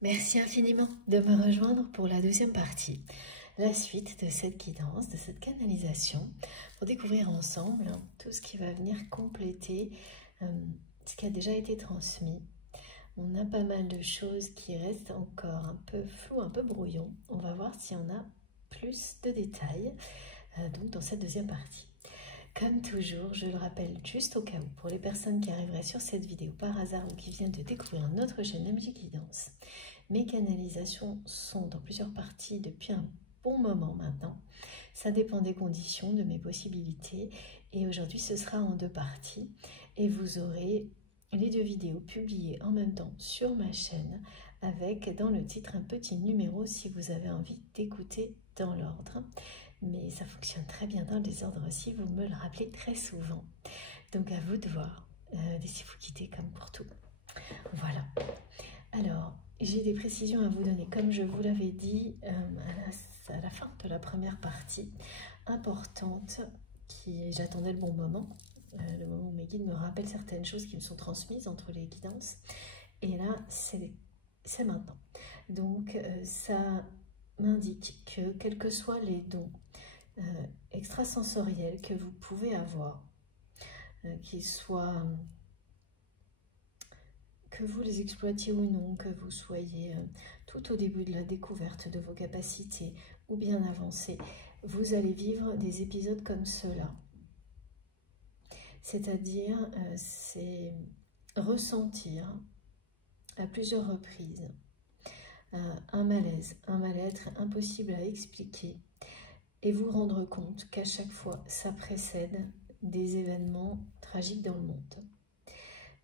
Merci infiniment de me rejoindre pour la deuxième partie, la suite de cette guidance, de cette canalisation, pour découvrir ensemble tout ce qui va venir compléter ce qui a déjà été transmis. On a pas mal de choses qui restent encore un peu floues, un peu brouillons. On va voir si on a plus de détails donc dans cette deuxième partie. Comme toujours, je le rappelle juste au cas où, pour les personnes qui arriveraient sur cette vidéo par hasard ou qui viennent de découvrir notre chaîne MJ Guidance, mes canalisations sont en plusieurs parties depuis un bon moment maintenant. Ça dépend des conditions, de mes possibilités. Et aujourd'hui, ce sera en deux parties. Et vous aurez les deux vidéos publiées en même temps sur ma chaîne avec dans le titre un petit numéro si vous avez envie d'écouter dans l'ordre. Mais ça fonctionne très bien dans le désordre aussi, vous me le rappelez très souvent. Donc à vous de voir, laissez-vous quitter comme pour tout. Voilà. Alors, j'ai des précisions à vous donner, comme je vous l'avais dit à la fin de la première partie, importante, j'attendais le bon moment, le moment où mes guides me rappellent certaines choses qui me sont transmises entre les guidances, et là, c'est maintenant. Donc, ça m'indique que quels que soient les dons extrasensoriels que vous pouvez avoir, qu'ils soient... que vous les exploitiez ou non, que vous soyez tout au début de la découverte de vos capacités ou bien avancé, vous allez vivre des épisodes comme cela. C'est-à-dire, c'est ressentir à plusieurs reprises un malaise, un mal-être impossible à expliquer et vous rendre compte qu'à chaque fois, ça précède des événements tragiques dans le monde.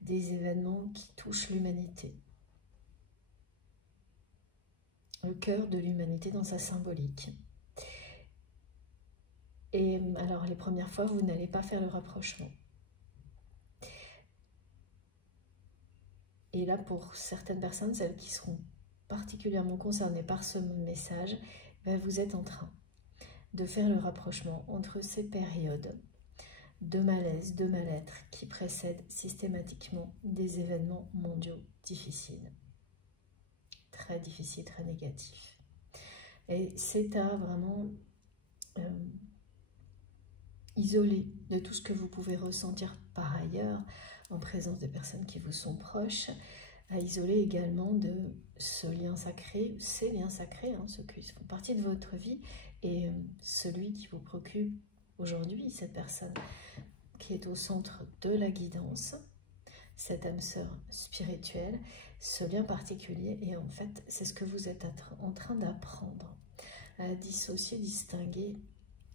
Des événements qui touchent l'humanité. Le cœur de l'humanité dans sa symbolique. Et alors, les premières fois, vous n'allez pas faire le rapprochement. Et là, pour certaines personnes, celles qui seront particulièrement concernées par ce message, ben vous êtes en train de faire le rapprochement entre ces périodes de malaise, de mal-être qui précèdent systématiquement des événements mondiaux difficiles. Très difficiles, très négatifs. Et c'est à vraiment isoler de tout ce que vous pouvez ressentir par ailleurs en présence des personnes qui vous sont proches, à isoler également de ce lien sacré, ces liens sacrés, ceux qui font partie de votre vie, et celui qui vous préoccupe aujourd'hui, cette personne qui est au centre de la guidance, cette âme sœur spirituelle, ce lien particulier, et en fait, c'est ce que vous êtes en train d'apprendre, à dissocier, distinguer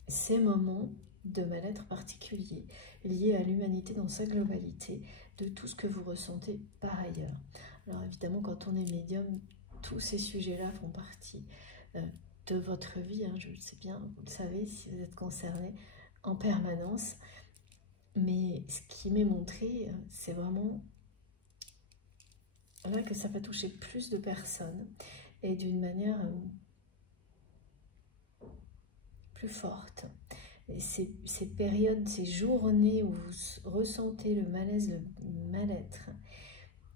ces moments de mal-être particulier, liés à l'humanité dans sa globalité, de tout ce que vous ressentez par ailleurs. Alors évidemment, quand on est médium, tous ces sujets-là font partie de votre vie, je le sais bien, vous le savez, si vous êtes concerné en permanence, mais ce qui m'est montré, c'est vraiment là que ça va toucher plus de personnes, et d'une manière plus forte. Et ces périodes, ces journées où vous ressentez le malaise, le mal-être,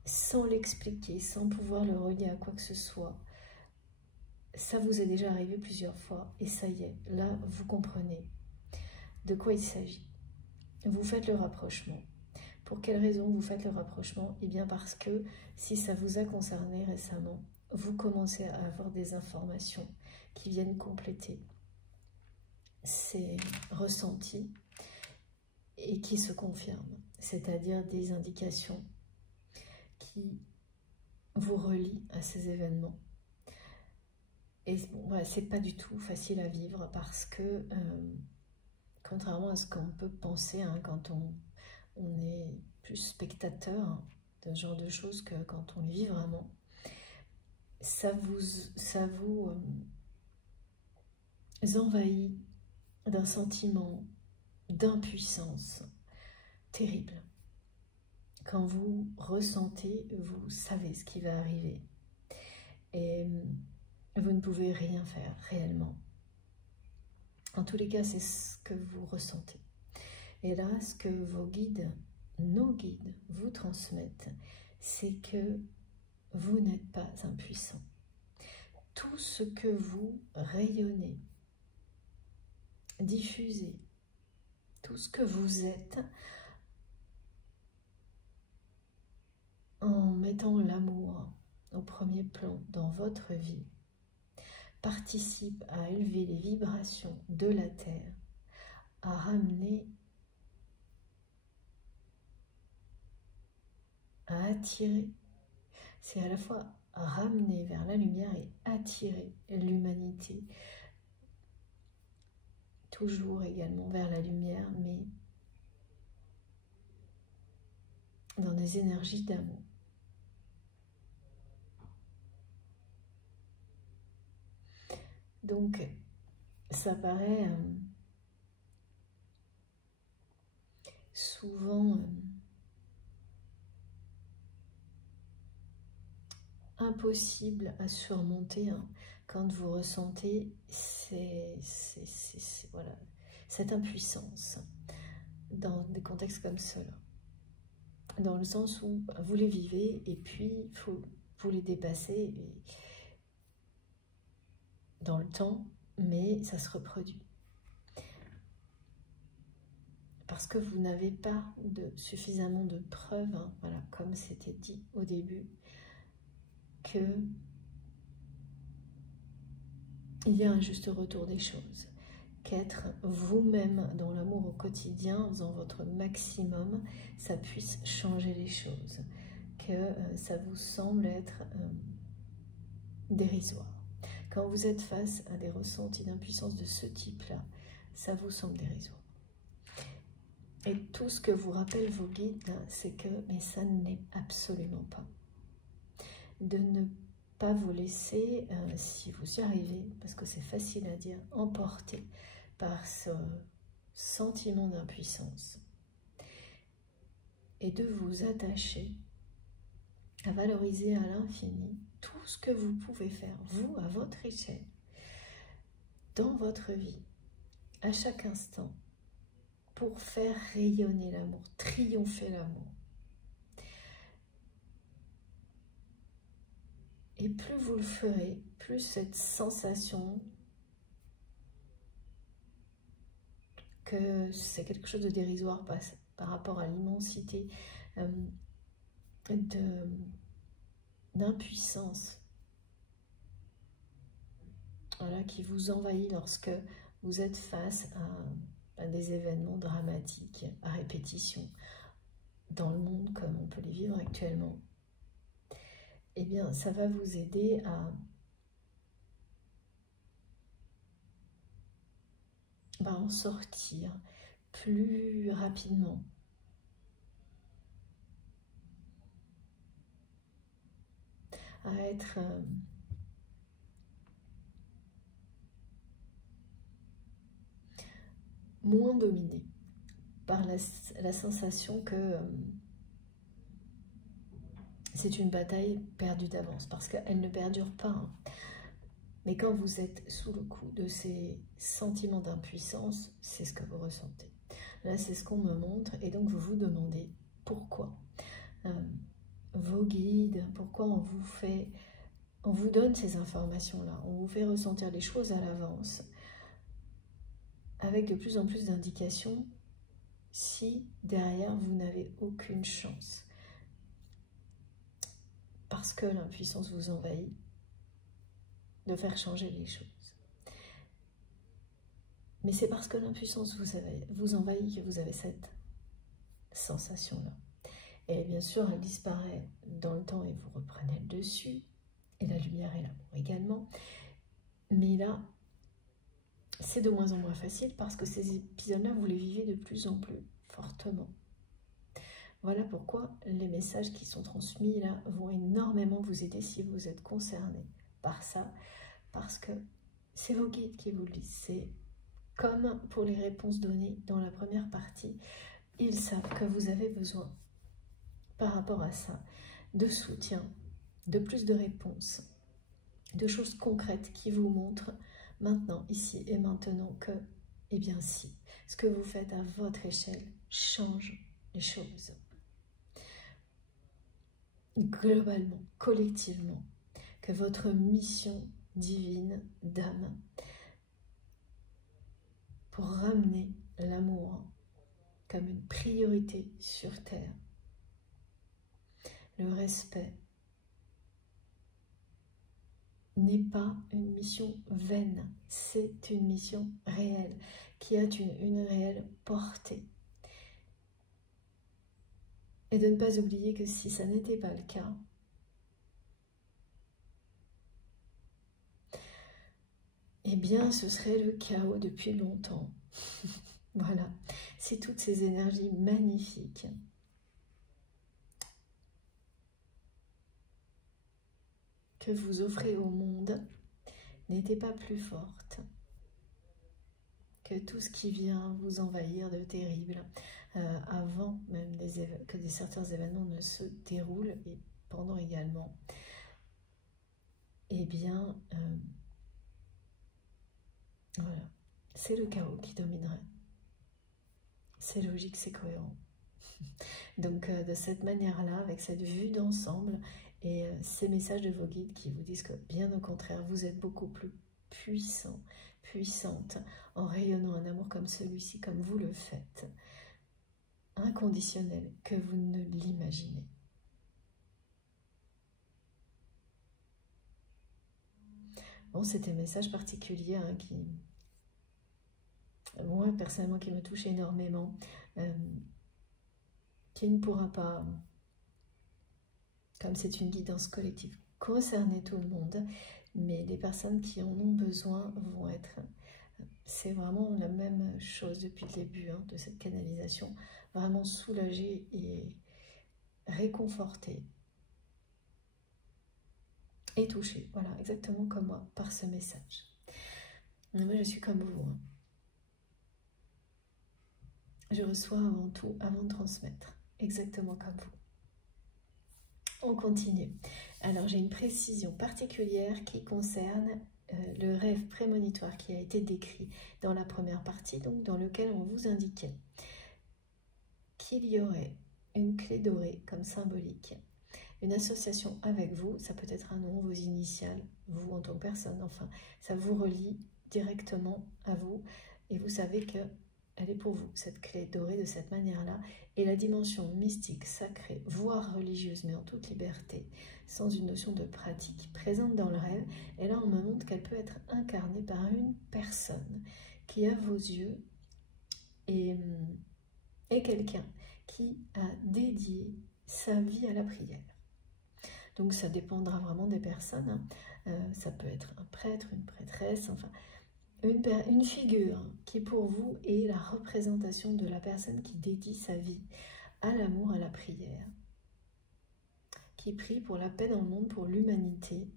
sans l'expliquer, sans pouvoir le relier à quoi que ce soit, ça vous est déjà arrivé plusieurs fois, et ça y est, là, vous comprenez de quoi il s'agit. Vous faites le rapprochement. Pour quelle raison vous faites le rapprochement? Eh bien parce que si ça vous a concerné récemment, vous commencez à avoir des informations qui viennent compléter ces ressentis et qui se confirment, c'est-à-dire des indications qui vous relient à ces événements. Et bon, voilà, c'est pas du tout facile à vivre parce que, contrairement à ce qu'on peut penser quand on est plus spectateur de ce genre de choses que quand on le vit vraiment, ça vous envahit d'un sentiment d'impuissance terrible. Quand vous ressentez, vous savez ce qui va arriver. Et vous ne pouvez rien faire réellement. En tous les cas, c'est ce que vous ressentez. Et là, ce que vos guides, nos guides, vous transmettent, c'est que vous n'êtes pas impuissant. Tout ce que vous rayonnez, diffusez, tout ce que vous êtes, en mettant l'amour au premier plan dans votre vie, participe à élever les vibrations de la Terre, à ramener, à attirer. C'est à la fois ramener vers la lumière et attirer l'humanité, toujours également vers la lumière, mais dans des énergies d'amour. Donc, ça paraît souvent impossible à surmonter quand vous ressentez voilà, cette impuissance dans des contextes comme cela. Dans le sens où vous les vivez et puis il faut vous les dépasser dans le temps, mais ça se reproduit. Parce que vous n'avez pas suffisamment de preuves, voilà, comme c'était dit au début, que il y a un juste retour des choses, qu'être vous-même dans l'amour au quotidien, en faisant votre maximum, ça puisse changer les choses, que ça vous semble être dérisoire. Quand vous êtes face à des ressentis d'impuissance de ce type-là, ça vous semble dérisoire. Et tout ce que vous rappellent vos guides, c'est que, mais ça ne l'est absolument pas. De ne pas vous laisser, si vous y arrivez, parce que c'est facile à dire, emporter par ce sentiment d'impuissance. Et de vous attacher à valoriser à l'infini tout ce que vous pouvez faire, vous, à votre échelle, dans votre vie, à chaque instant, pour faire rayonner l'amour, triompher l'amour. Et plus vous le ferez, plus cette sensation que c'est quelque chose de dérisoire par rapport à l'immensité d'impuissance, voilà, qui vous envahit lorsque vous êtes face à des événements dramatiques à répétition dans le monde comme on peut les vivre actuellement. Eh bien, ça va vous aider à en sortir plus rapidement. À être moins dominé par la sensation que c'est une bataille perdue d'avance, parce qu'elle ne perdure pas. Mais quand vous êtes sous le coup de ces sentiments d'impuissance, c'est ce que vous ressentez. Là, c'est ce qu'on me montre, et donc vous vous demandez pourquoi. Vos guides, pourquoi on vous donne ces informations-là, on vous fait ressentir les choses à l'avance, avec de plus en plus d'indications, si derrière vous n'avez aucune chance, parce que l'impuissance vous envahit, de faire changer les choses. Mais c'est parce que l'impuissance vous envahit que vous avez cette sensation-là. Et bien sûr, elle disparaît dans le temps et vous reprenez le dessus, et la lumière et l'amour également. Mais là, c'est de moins en moins facile parce que ces épisodes-là, vous les vivez de plus en plus fortement. Voilà pourquoi les messages qui sont transmis là vont énormément vous aider si vous êtes concerné par ça, parce que c'est vos guides qui vous le disent. C'est comme pour les réponses données dans la première partie, ils savent que vous avez besoin, par rapport à ça, de soutien, de plus de réponses, de choses concrètes qui vous montrent maintenant, ici et maintenant que, eh bien si, ce que vous faites à votre échelle change les choses. globalement, collectivement, que votre mission divine d'âme pour ramener l'amour comme une priorité sur Terre, le respect n'est pas une mission vaine, c'est une mission réelle, qui a une réelle portée. Et de ne pas oublier que si ça n'était pas le cas, eh bien ce serait le chaos depuis longtemps. Voilà, si toutes ces énergies magnifiques que vous offrez au monde n'étaient pas plus fortes que tout ce qui vient vous envahir de terrible, avant même que certains événements ne se déroulent, et pendant également, eh bien, voilà, c'est le chaos qui dominerait. C'est logique, c'est cohérent. Donc, de cette manière-là, avec cette vue d'ensemble et ces messages de vos guides qui vous disent que, bien au contraire, vous êtes beaucoup plus puissant, puissante, en rayonnant un amour comme celui-ci, comme vous le faites, inconditionnel, que vous ne l'imaginez. Bon, c'était un message particulier hein, moi, personnellement, qui me touche énormément, qui ne pourra pas, comme c'est une guidance collective, concerner tout le monde, mais les personnes qui en ont besoin vont être... C'est vraiment la même chose depuis le début hein, de cette canalisation, vraiment soulagée et réconfortée et touchée, voilà, exactement comme moi, par ce message. Mais moi, je suis comme vous. Hein. Je reçois avant tout, avant de transmettre, exactement comme vous. On continue. Alors, j'ai une précision particulière qui concerne le rêve prémonitoire qui a été décrit dans la première partie, donc dans lequel on vous indiquait qu'il y aurait une clé dorée comme symbolique, une association avec vous, ça peut être un nom, vos initiales, vous en tant que personne, enfin, ça vous relie directement à vous et vous savez que elle est pour vous, cette clé dorée de cette manière-là, et la dimension mystique, sacrée, voire religieuse, mais en toute liberté, sans une notion de pratique, présente dans le rêve. Et là, on me montre qu'elle peut être incarnée par une personne qui, à vos yeux, est quelqu'un qui a dédié sa vie à la prière. Donc, ça dépendra vraiment des personnes. Hein. Ça peut être un prêtre, une prêtresse, enfin... Une figure qui pour vous est la représentation de la personne qui dédie sa vie à l'amour, à la prière, qui prie pour la paix dans le monde, pour l'humanité,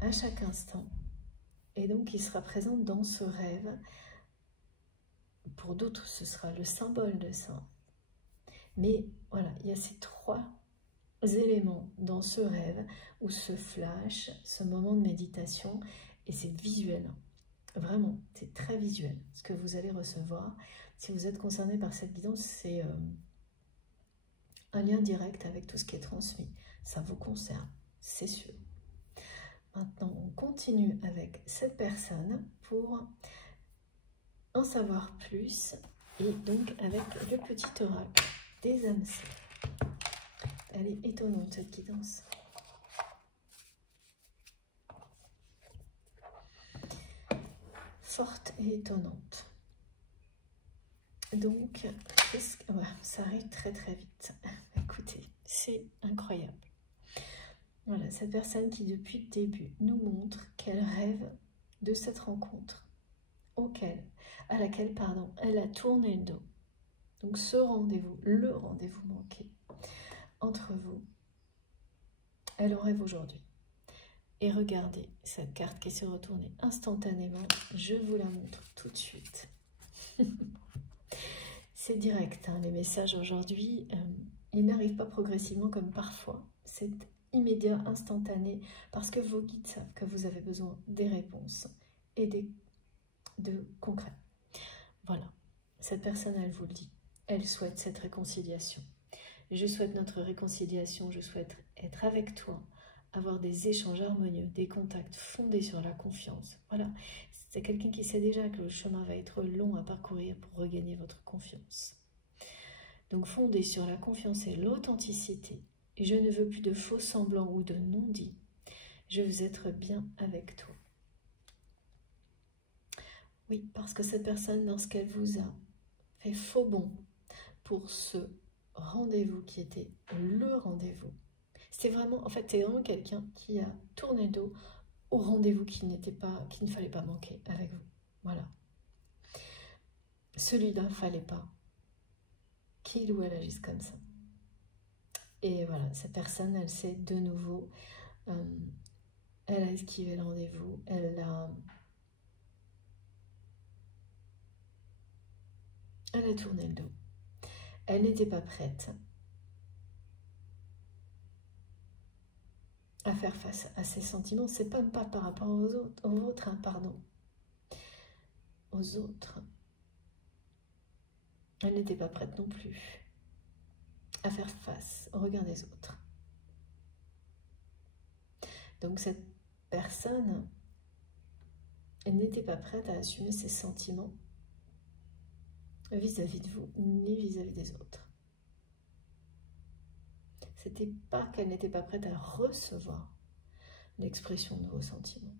à chaque instant, et donc qui sera présente dans ce rêve. Pour d'autres, ce sera le symbole de ça. Mais voilà, il y a ces trois éléments dans ce rêve, ou ce flash, ce moment de méditation, et c'est visuel. Vraiment, c'est très visuel ce que vous allez recevoir. Si vous êtes concerné par cette guidance, c'est un lien direct avec tout ce qui est transmis. Ça vous concerne, c'est sûr. Maintenant, on continue avec cette personne pour en savoir plus. Et donc avec le petit oracle des âmes sœurs. Elle est étonnante cette guidance. Forte et étonnante. Donc, ouais, ça arrive très très vite. Écoutez, c'est incroyable. Voilà, cette personne qui depuis le début nous montre qu'elle rêve de cette rencontre à laquelle elle a tourné le dos. Donc ce rendez-vous, le rendez-vous manqué entre vous, elle en rêve aujourd'hui. Et regardez cette carte qui s'est retournée instantanément. Je vous la montre tout de suite. C'est direct, hein, les messages aujourd'hui. Ils n'arrivent pas progressivement comme parfois. C'est immédiat, instantané, parce que vos guides savent que vous avez besoin des réponses et de concret. Voilà. Cette personne, elle vous le dit. Elle souhaite cette réconciliation. Je souhaite notre réconciliation, je souhaite être avec toi, avoir des échanges harmonieux, des contacts fondés sur la confiance. Voilà, c'est quelqu'un qui sait déjà que le chemin va être long à parcourir pour regagner votre confiance. Donc fondé sur la confiance et l'authenticité, je ne veux plus de faux semblants ou de non-dits. Je veux être bien avec toi. Oui, parce que cette personne, lorsqu'elle vous a fait faux bond pour ce rendez-vous qui était le rendez-vous, c'est vraiment, en fait, c'est vraiment quelqu'un qui a tourné le dos au rendez-vous qui ne fallait pas manquer avec vous. Voilà. Celui-là, il ne fallait pas qu'il ou elle agisse comme ça. Et voilà, cette personne, elle sait de nouveau, elle a esquivé le rendez-vous, elle a tourné le dos. Elle n'était pas prête à faire face à ses sentiments. C'est pas par rapport aux autres, hein, pardon. Aux autres. Elle n'était pas prête non plus à faire face au regard des autres. Donc cette personne, elle n'était pas prête à assumer ses sentiments vis-à-vis de vous, ni vis-à-vis des autres. C'était pas qu'elle n'était pas prête à recevoir l'expression de vos sentiments.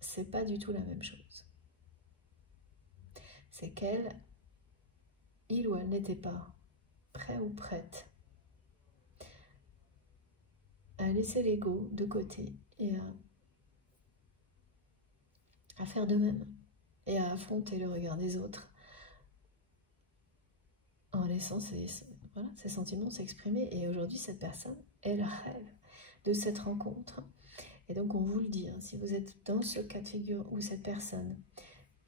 C'est pas du tout la même chose. C'est qu'elle, il ou elle n'était pas prêt ou prête à laisser l'ego de côté et à faire de même et à affronter le regard des autres en laissant ses sentiments s'exprimer. Et aujourd'hui, cette personne, elle rêve de cette rencontre. Et donc, on vous le dit, hein, si vous êtes dans ce cas de figure où cette personne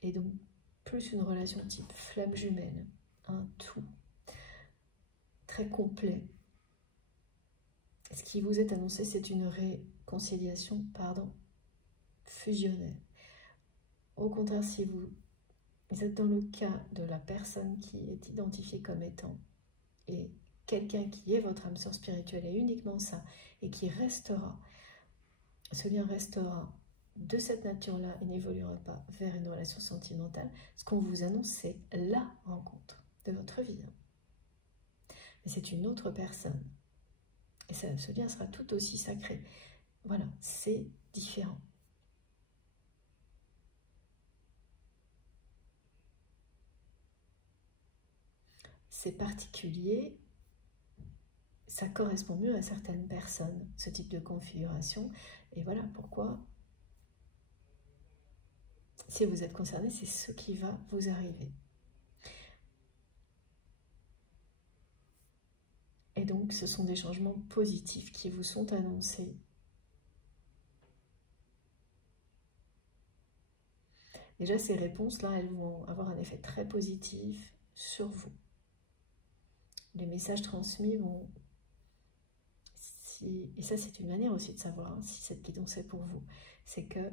est donc plus une relation type flamme jumelle, un tout très complet, ce qui vous est annoncé, c'est une réconciliation, fusionnelle. Au contraire, si vous êtes dans le cas de la personne qui est identifiée comme étant et quelqu'un qui est votre âme sœur spirituelle et uniquement ça, et qui restera, ce lien restera de cette nature-là et n'évoluera pas vers une relation sentimentale, ce qu'on vous annonce, c'est la rencontre de votre vie. Mais c'est une autre personne. Et ça, ce lien sera tout aussi sacré. Voilà, c'est différent. C'est particulier, ça correspond mieux à certaines personnes, ce type de configuration. Et voilà pourquoi, si vous êtes concerné, c'est ce qui va vous arriver. Et donc, ce sont des changements positifs qui vous sont annoncés. Déjà, ces réponses-là, elles vont avoir un effet très positif sur vous. Les messages transmis vont... et ça, c'est une manière aussi de savoir si cette guidance est pour vous. C'est que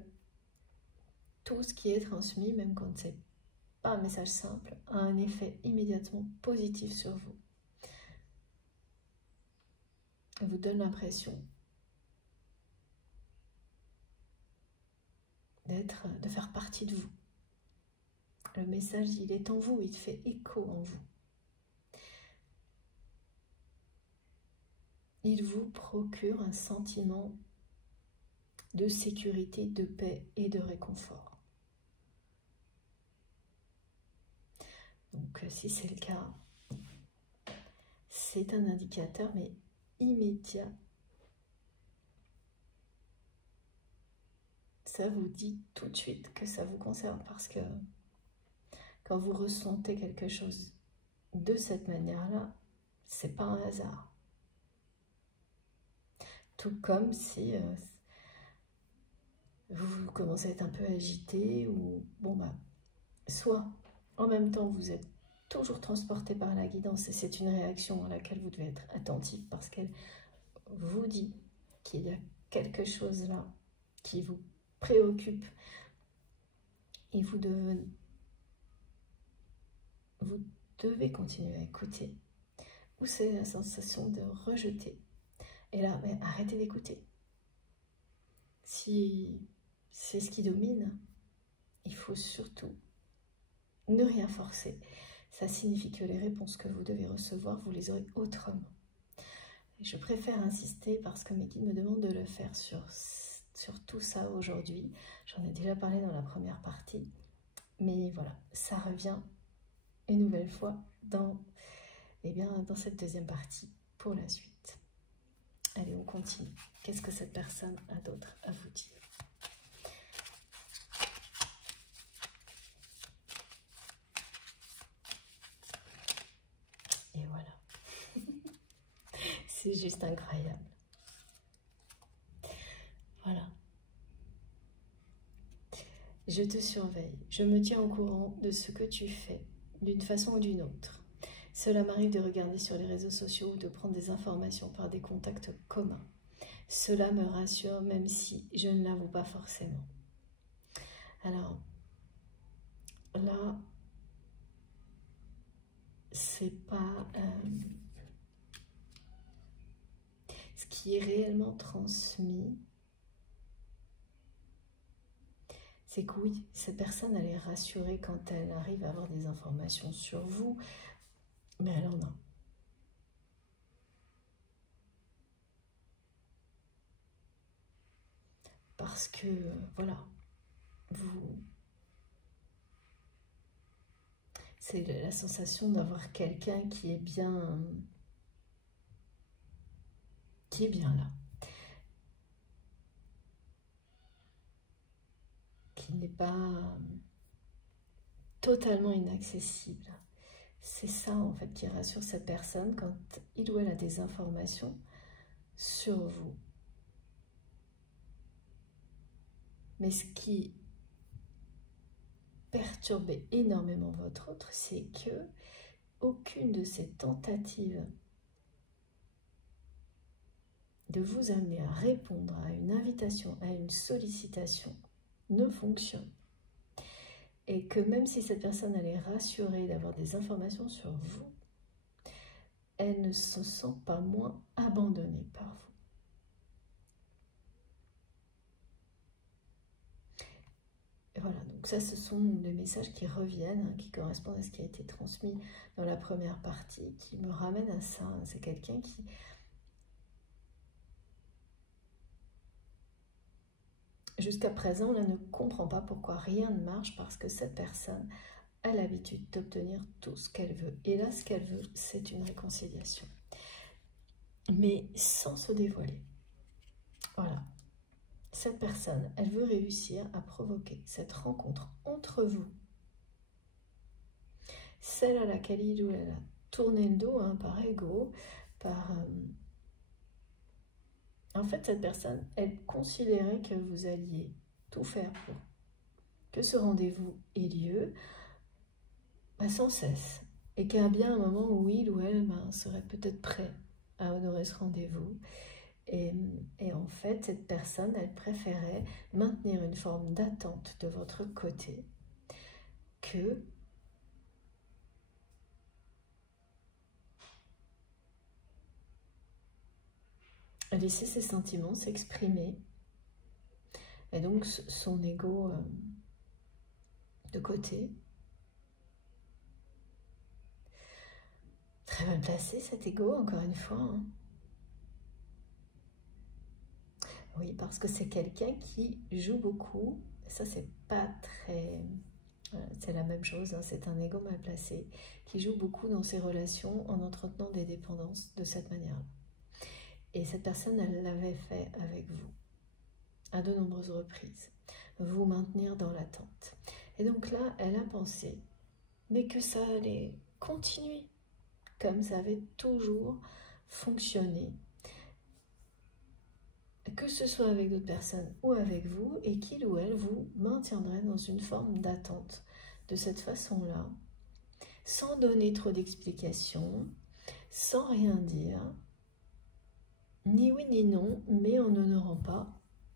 tout ce qui est transmis, même quand c'est pas un message simple, a un effet immédiatement positif sur vous. Elle vous donne l'impression de faire partie de vous. Le message, il est en vous, il fait écho en vous. Il vous procure un sentiment de sécurité, de paix et de réconfort. Donc, si c'est le cas, c'est un indicateur, mais immédiat. Ça vous dit tout de suite que ça vous concerne, parce que quand vous ressentez quelque chose de cette manière-là, c'est pas un hasard. Tout comme si vous commencez à être un peu agité, ou soit en même temps vous êtes toujours transporté par la guidance et c'est une réaction à laquelle vous devez être attentif parce qu'elle vous dit qu'il y a quelque chose là qui vous préoccupe et vous devez continuer à écouter, ou c'est la sensation de rejeter. Et là, mais arrêtez d'écouter. Si c'est ce qui domine, il faut surtout ne rien forcer. Ça signifie que les réponses que vous devez recevoir, vous les aurez autrement. Et je préfère insister parce que mes guides me demandent de le faire sur tout ça aujourd'hui. J'en ai déjà parlé dans la première partie. Mais voilà, ça revient une nouvelle fois dans cette deuxième partie pour la suite. Allez, on continue. Qu'est-ce que cette personne a d'autre à vous dire? Et voilà. C'est juste incroyable. Voilà. Je te surveille. Je me tiens au courant de ce que tu fais, d'une façon ou d'une autre. Cela m'arrive de regarder sur les réseaux sociaux ou de prendre des informations par des contacts communs. Cela me rassure même si je ne l'avoue pas forcément. Alors, là, c'est pas ce qui est réellement transmis. C'est que oui, cette personne, elle est rassurée quand elle arrive à avoir des informations sur vous, mais elle en a. Parce que, voilà, c'est la sensation d'avoir quelqu'un qui est bien là. Qui n'est pas totalement inaccessible. C'est ça, en fait, qui rassure cette personne quand il ou elle a des informations sur vous. Mais ce qui perturbait énormément votre autre, c'est que aucune de ces tentatives de vous amener à répondre à une invitation, à une sollicitation, ne fonctionne. Et que même si cette personne elle est rassurée d'avoir des informations sur vous, elle ne se sent pas moins abandonnée par vous. Et voilà, donc ça, ce sont des messages qui reviennent, qui correspondent à ce qui a été transmis dans la première partie, qui me ramènent à ça. C'est quelqu'un qui... jusqu'à présent, là, ne comprend pas pourquoi rien ne marche, parce que cette personne a l'habitude d'obtenir tout ce qu'elle veut. Et là, ce qu'elle veut, c'est une réconciliation. Mais sans se dévoiler. Voilà. Cette personne, elle veut réussir à provoquer cette rencontre entre vous. Celle à laquelle il ou elle a tourné le dos, hein, par ego, par... En fait, cette personne, elle considérait que vous alliez tout faire pour que ce rendez-vous ait lieu sans cesse. Et qu'il y a bien un moment où il ou elle serait peut-être prêt à honorer ce rendez-vous. Et en fait, cette personne, elle préférait maintenir une forme d'attente de votre côté que laisser ses sentiments s'exprimer. Et donc, son ego de côté. Très mal placé, cet ego, encore une fois. Hein. Oui, parce que c'est quelqu'un qui joue beaucoup. Ça, c'est pas très... c'est la même chose, hein, c'est un ego mal placé qui joue beaucoup dans ses relations en entretenant des dépendances de cette manière-là. Et cette personne, elle l'avait fait avec vous à de nombreuses reprises, vous maintenir dans l'attente. Et donc là, elle a pensé, mais que ça allait continuer comme ça avait toujours fonctionné, que ce soit avec d'autres personnes ou avec vous, et qu'il ou elle vous maintiendrait dans une forme d'attente de cette façon-là, sans donner trop d'explications, sans rien dire, ni oui ni non, mais en n'honorant pas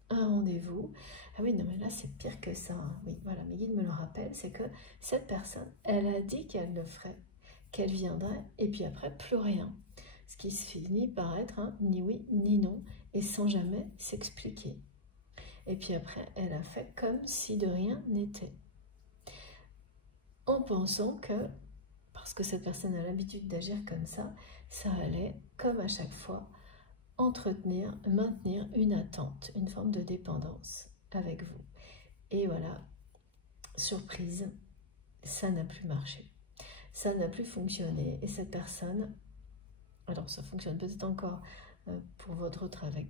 un rendez-vous. Ah oui, non mais là c'est pire que ça. Hein. Oui, voilà, mes guides me le rappellent, c'est que cette personne, elle a dit qu'elle le ferait, qu'elle viendrait, et puis après, plus rien. Ce qui se finit par être un ni oui ni non, et sans jamais s'expliquer. Et puis après, elle a fait comme si de rien n'était. En pensant que, parce que cette personne a l'habitude d'agir comme ça allait, comme à chaque fois, entretenir, maintenir une attente, une forme de dépendance avec vous. Et voilà, surprise, ça n'a plus marché. Ça n'a plus fonctionné. Et cette personne, alors ça fonctionne peut-être encore pour votre autre avec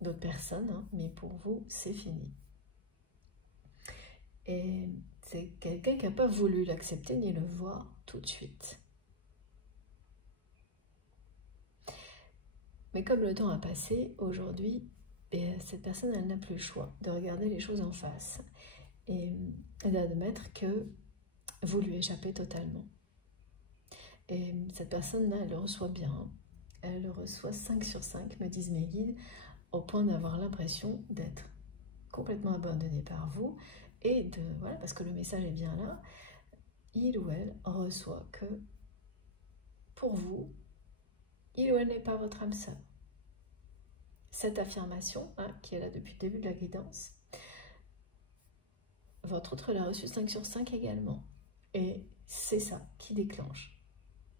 d'autres personnes, hein, mais pour vous, c'est fini. Et c'est quelqu'un qui n'a pas voulu l'accepter ni le voir tout de suite. Mais comme le temps a passé, aujourd'hui, cette personne, elle n'a plus le choix de regarder les choses en face et d'admettre que vous lui échappez totalement. Et cette personne-là, elle le reçoit bien. Elle le reçoit 5 sur 5, me disent mes guides, au point d'avoir l'impression d'être complètement abandonné par vous et de, voilà, parce que le message est bien là, il ou elle reçoit que pour vous, il ou elle n'est pas votre âme sœur. Cette affirmation, hein, qui est là depuis le début de la guidance, votre autre l'a reçu 5 sur 5 également. Et c'est ça qui déclenche,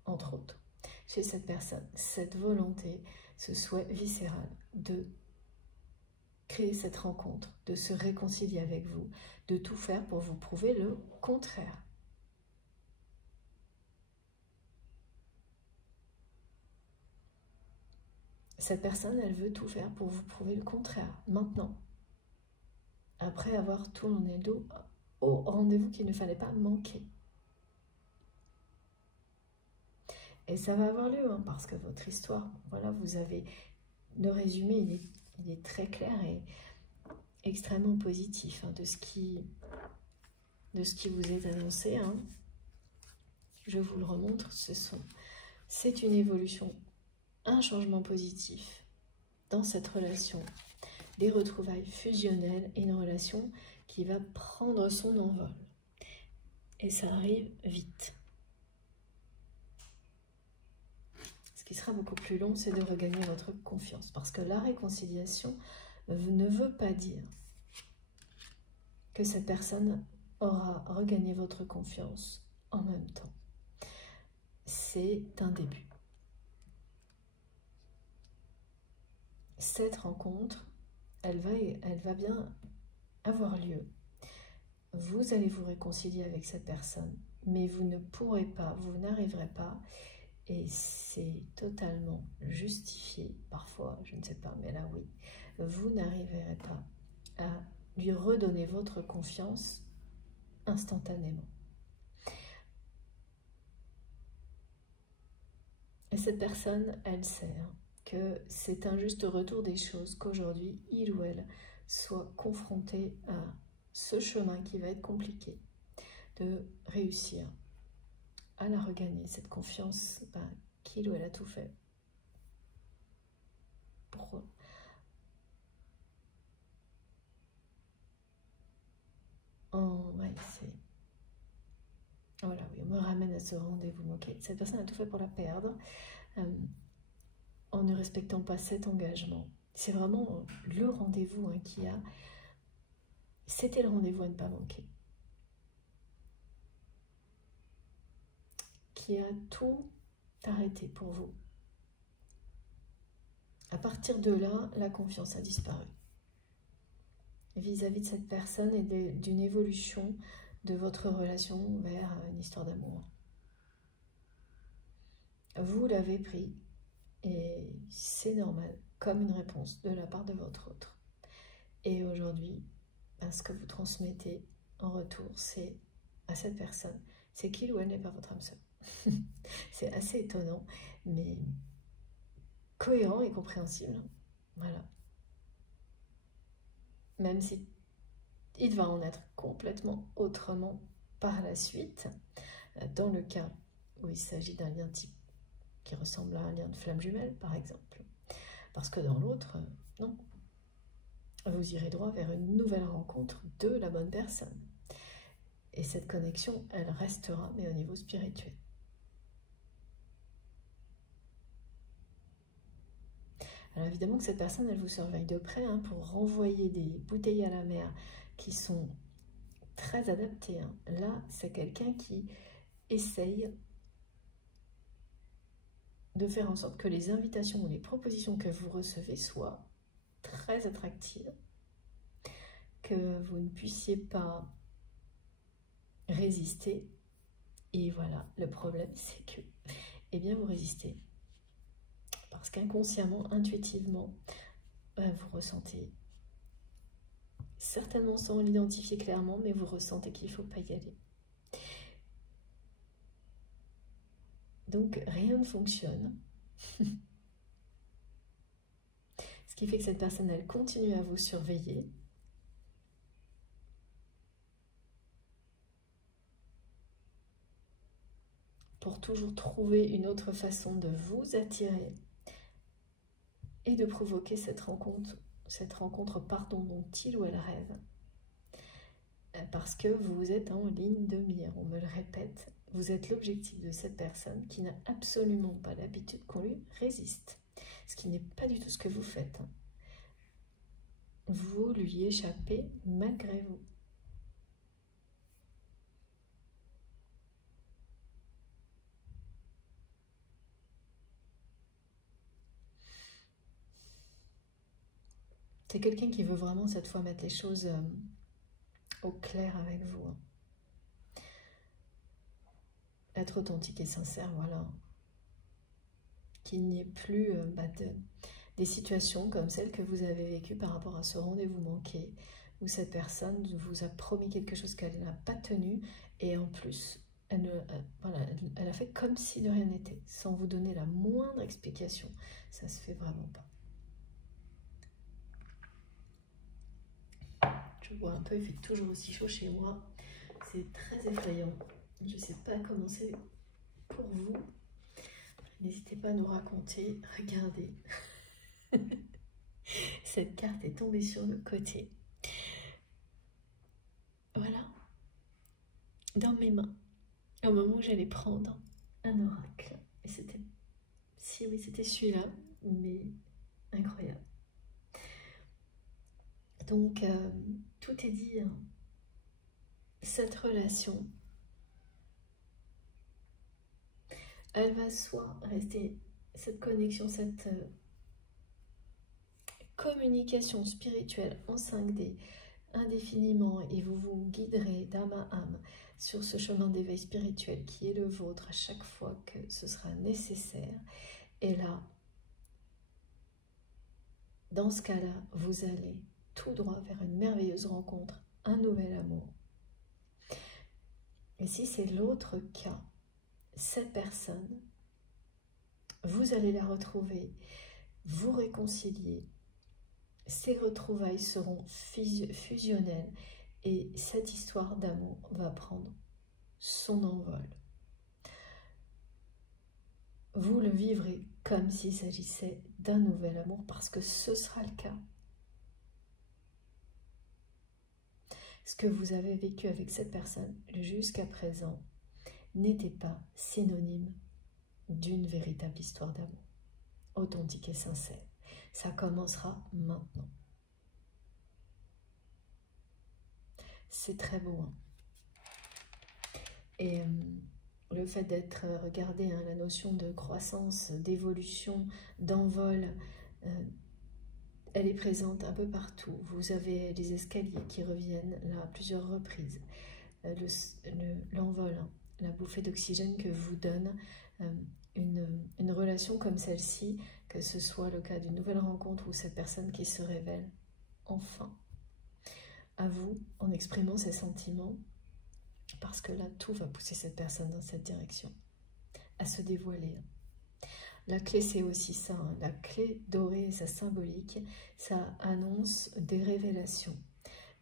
entre autres, chez cette personne, cette volonté, ce souhait viscéral de créer cette rencontre, de se réconcilier avec vous, de tout faire pour vous prouver le contraire. Cette personne, elle veut tout faire pour vous prouver le contraire, maintenant. Après avoir tourné le dos au rendez-vous qu'il ne fallait pas manquer. Et ça va avoir lieu, hein, parce que votre histoire, voilà, vous avez, le résumé, il est très clair et extrêmement positif, hein, de ce qui vous est annoncé. Hein. Je vous le remontre, c'est une évolution, un changement positif dans cette relation, des retrouvailles fusionnelles et une relation qui va prendre son envol. Et ça arrive vite. Ce qui sera beaucoup plus long, c'est de regagner votre confiance. Parce que la réconciliation ne veut pas dire que cette personne aura regagné votre confiance en même temps. C'est un début. Cette rencontre, elle va bien avoir lieu. Vous allez vous réconcilier avec cette personne, mais vous ne pourrez pas, vous n'arriverez pas, et c'est totalement justifié, parfois, je ne sais pas, mais là oui, vous n'arriverez pas à lui redonner votre confiance instantanément. Et cette personne, elle sait que c'est un juste retour des choses, qu'aujourd'hui, il ou elle soit confronté à ce chemin qui va être compliqué, de réussir à la regagner, cette confiance qu'il ou elle a tout fait pour ouais, c'est... Voilà, oui, on me ramène à ce rendez-vous manqué. Cette personne a tout fait pour la perdre, en ne respectant pas cet engagement. C'est vraiment le rendez-vous qui a... C'était le rendez-vous à ne pas manquer. Qui a tout arrêté pour vous. À partir de là, la confiance a disparu. Vis-à-vis de cette personne et d'une évolution de votre relation vers une histoire d'amour. Vous l'avez pris et c'est normal, comme une réponse de la part de votre autre. Et aujourd'hui, ce que vous transmettez en retour, c'est à cette personne, c'est qu'il ou elle n'est pas votre âme sœur. C'est assez étonnant, mais cohérent et compréhensible. Voilà. Même si il va en être complètement autrement par la suite, dans le cas où il s'agit d'un lien type qui ressemble à un lien de flamme jumelle, par exemple. Parce que dans l'autre, non. Vous irez droit vers une nouvelle rencontre de la bonne personne. Et cette connexion, elle restera, mais au niveau spirituel. Alors évidemment que cette personne, elle vous surveille de près hein, pour renvoyer des bouteilles à la mer qui sont très adaptées. Hein. Là, c'est quelqu'un qui essaye de faire en sorte que les invitations ou les propositions que vous recevez soient très attractives, que vous ne puissiez pas résister. Et voilà, le problème, c'est que, eh bien, vous résistez. Parce qu'inconsciemment, intuitivement, vous ressentez, certainement sans l'identifier clairement, mais vous ressentez qu'il ne faut pas y aller. Donc, rien ne fonctionne. Ce qui fait que cette personne, elle continue à vous surveiller. Pour toujours trouver une autre façon de vous attirer et de provoquer cette rencontre dont il ou elle rêve. Parce que vous êtes en ligne de mire, on me le répète, vous êtes l'objectif de cette personne qui n'a absolument pas l'habitude qu'on lui résiste. Ce qui n'est pas du tout ce que vous faites. Vous lui échappez malgré vous. C'est quelqu'un qui veut vraiment cette fois mettre les choses au clair avec vous. Hein. Être authentique et sincère, voilà. Qu'il n'y ait plus des situations comme celles que vous avez vécues par rapport à ce rendez-vous manqué, où cette personne vous a promis quelque chose qu'elle n'a pas tenu, et en plus, elle a fait comme si de rien n'était, sans vous donner la moindre explication. Ça se fait vraiment pas. Je vois un peu, il fait toujours aussi chaud chez moi. C'est très effrayant. Je ne sais pas comment c'est pour vous. N'hésitez pas à nous raconter. Regardez. Cette carte est tombée sur le côté. Voilà. Dans mes mains. Au moment où j'allais prendre un oracle. Et c'était... Si oui, c'était celui-là. Mais incroyable. Donc, tout est dit. Hein. Cette relation, elle va soit rester, cette connexion, cette communication spirituelle en 5D, indéfiniment, et vous vous guiderez d'âme à âme sur ce chemin d'éveil spirituel qui est le vôtre à chaque fois que ce sera nécessaire. Et là, dans ce cas-là, vous allez tout droit vers une merveilleuse rencontre, un nouvel amour. Et si c'est l'autre cas, cette personne, vous allez la retrouver, vous réconcilier, ces retrouvailles seront fusionnelles et cette histoire d'amour va prendre son envol. Vous le vivrez comme s'il s'agissait d'un nouvel amour parce que ce sera le cas. Ce que vous avez vécu avec cette personne jusqu'à présent n'était pas synonyme d'une véritable histoire d'amour, authentique et sincère. Ça commencera maintenant. C'est très beau. Hein. Et le fait d'être, regardez, hein, la notion de croissance, d'évolution, d'envol, elle est présente un peu partout. Vous avez les escaliers qui reviennent là à plusieurs reprises. L'envol, hein, la bouffée d'oxygène que vous donne une relation comme celle-ci, que ce soit le cas d'une nouvelle rencontre ou cette personne qui se révèle enfin à vous en exprimant ses sentiments, parce que là, tout va pousser cette personne dans cette direction, à se dévoiler. La clé, c'est aussi ça, hein. La clé dorée et sa symbolique, ça annonce des révélations.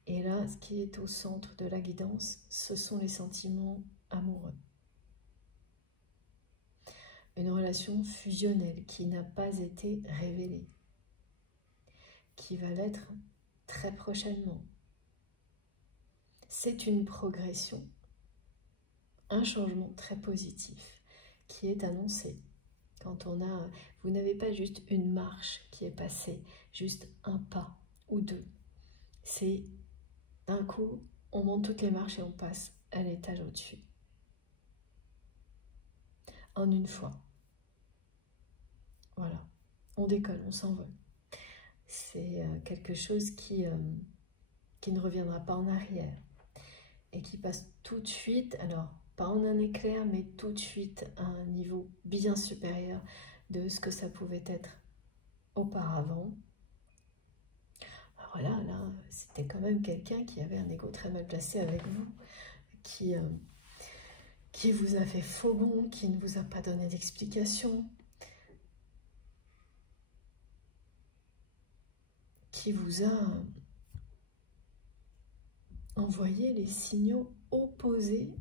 Et là, ce qui est au centre de la guidance, ce sont les sentiments amoureux. Une relation fusionnelle qui n'a pas été révélée, qui va l'être très prochainement. C'est une progression, un changement très positif qui est annoncé. Quand vous n'avez pas juste une marche qui est passée, juste un pas ou deux. C'est d'un coup, on monte toutes les marches et on passe à l'étage au-dessus. En une fois. Voilà. On décolle, on s'envole. C'est quelque chose qui ne reviendra pas en arrière et qui passe tout de suite, alors pas en un éclair, mais tout de suite à un niveau bien supérieur de ce que ça pouvait être auparavant. Voilà, là, c'était quand même quelqu'un qui avait un ego très mal placé avec vous, qui vous a fait faux bond, qui ne vous a pas donné d'explication, qui vous a envoyé les signaux opposés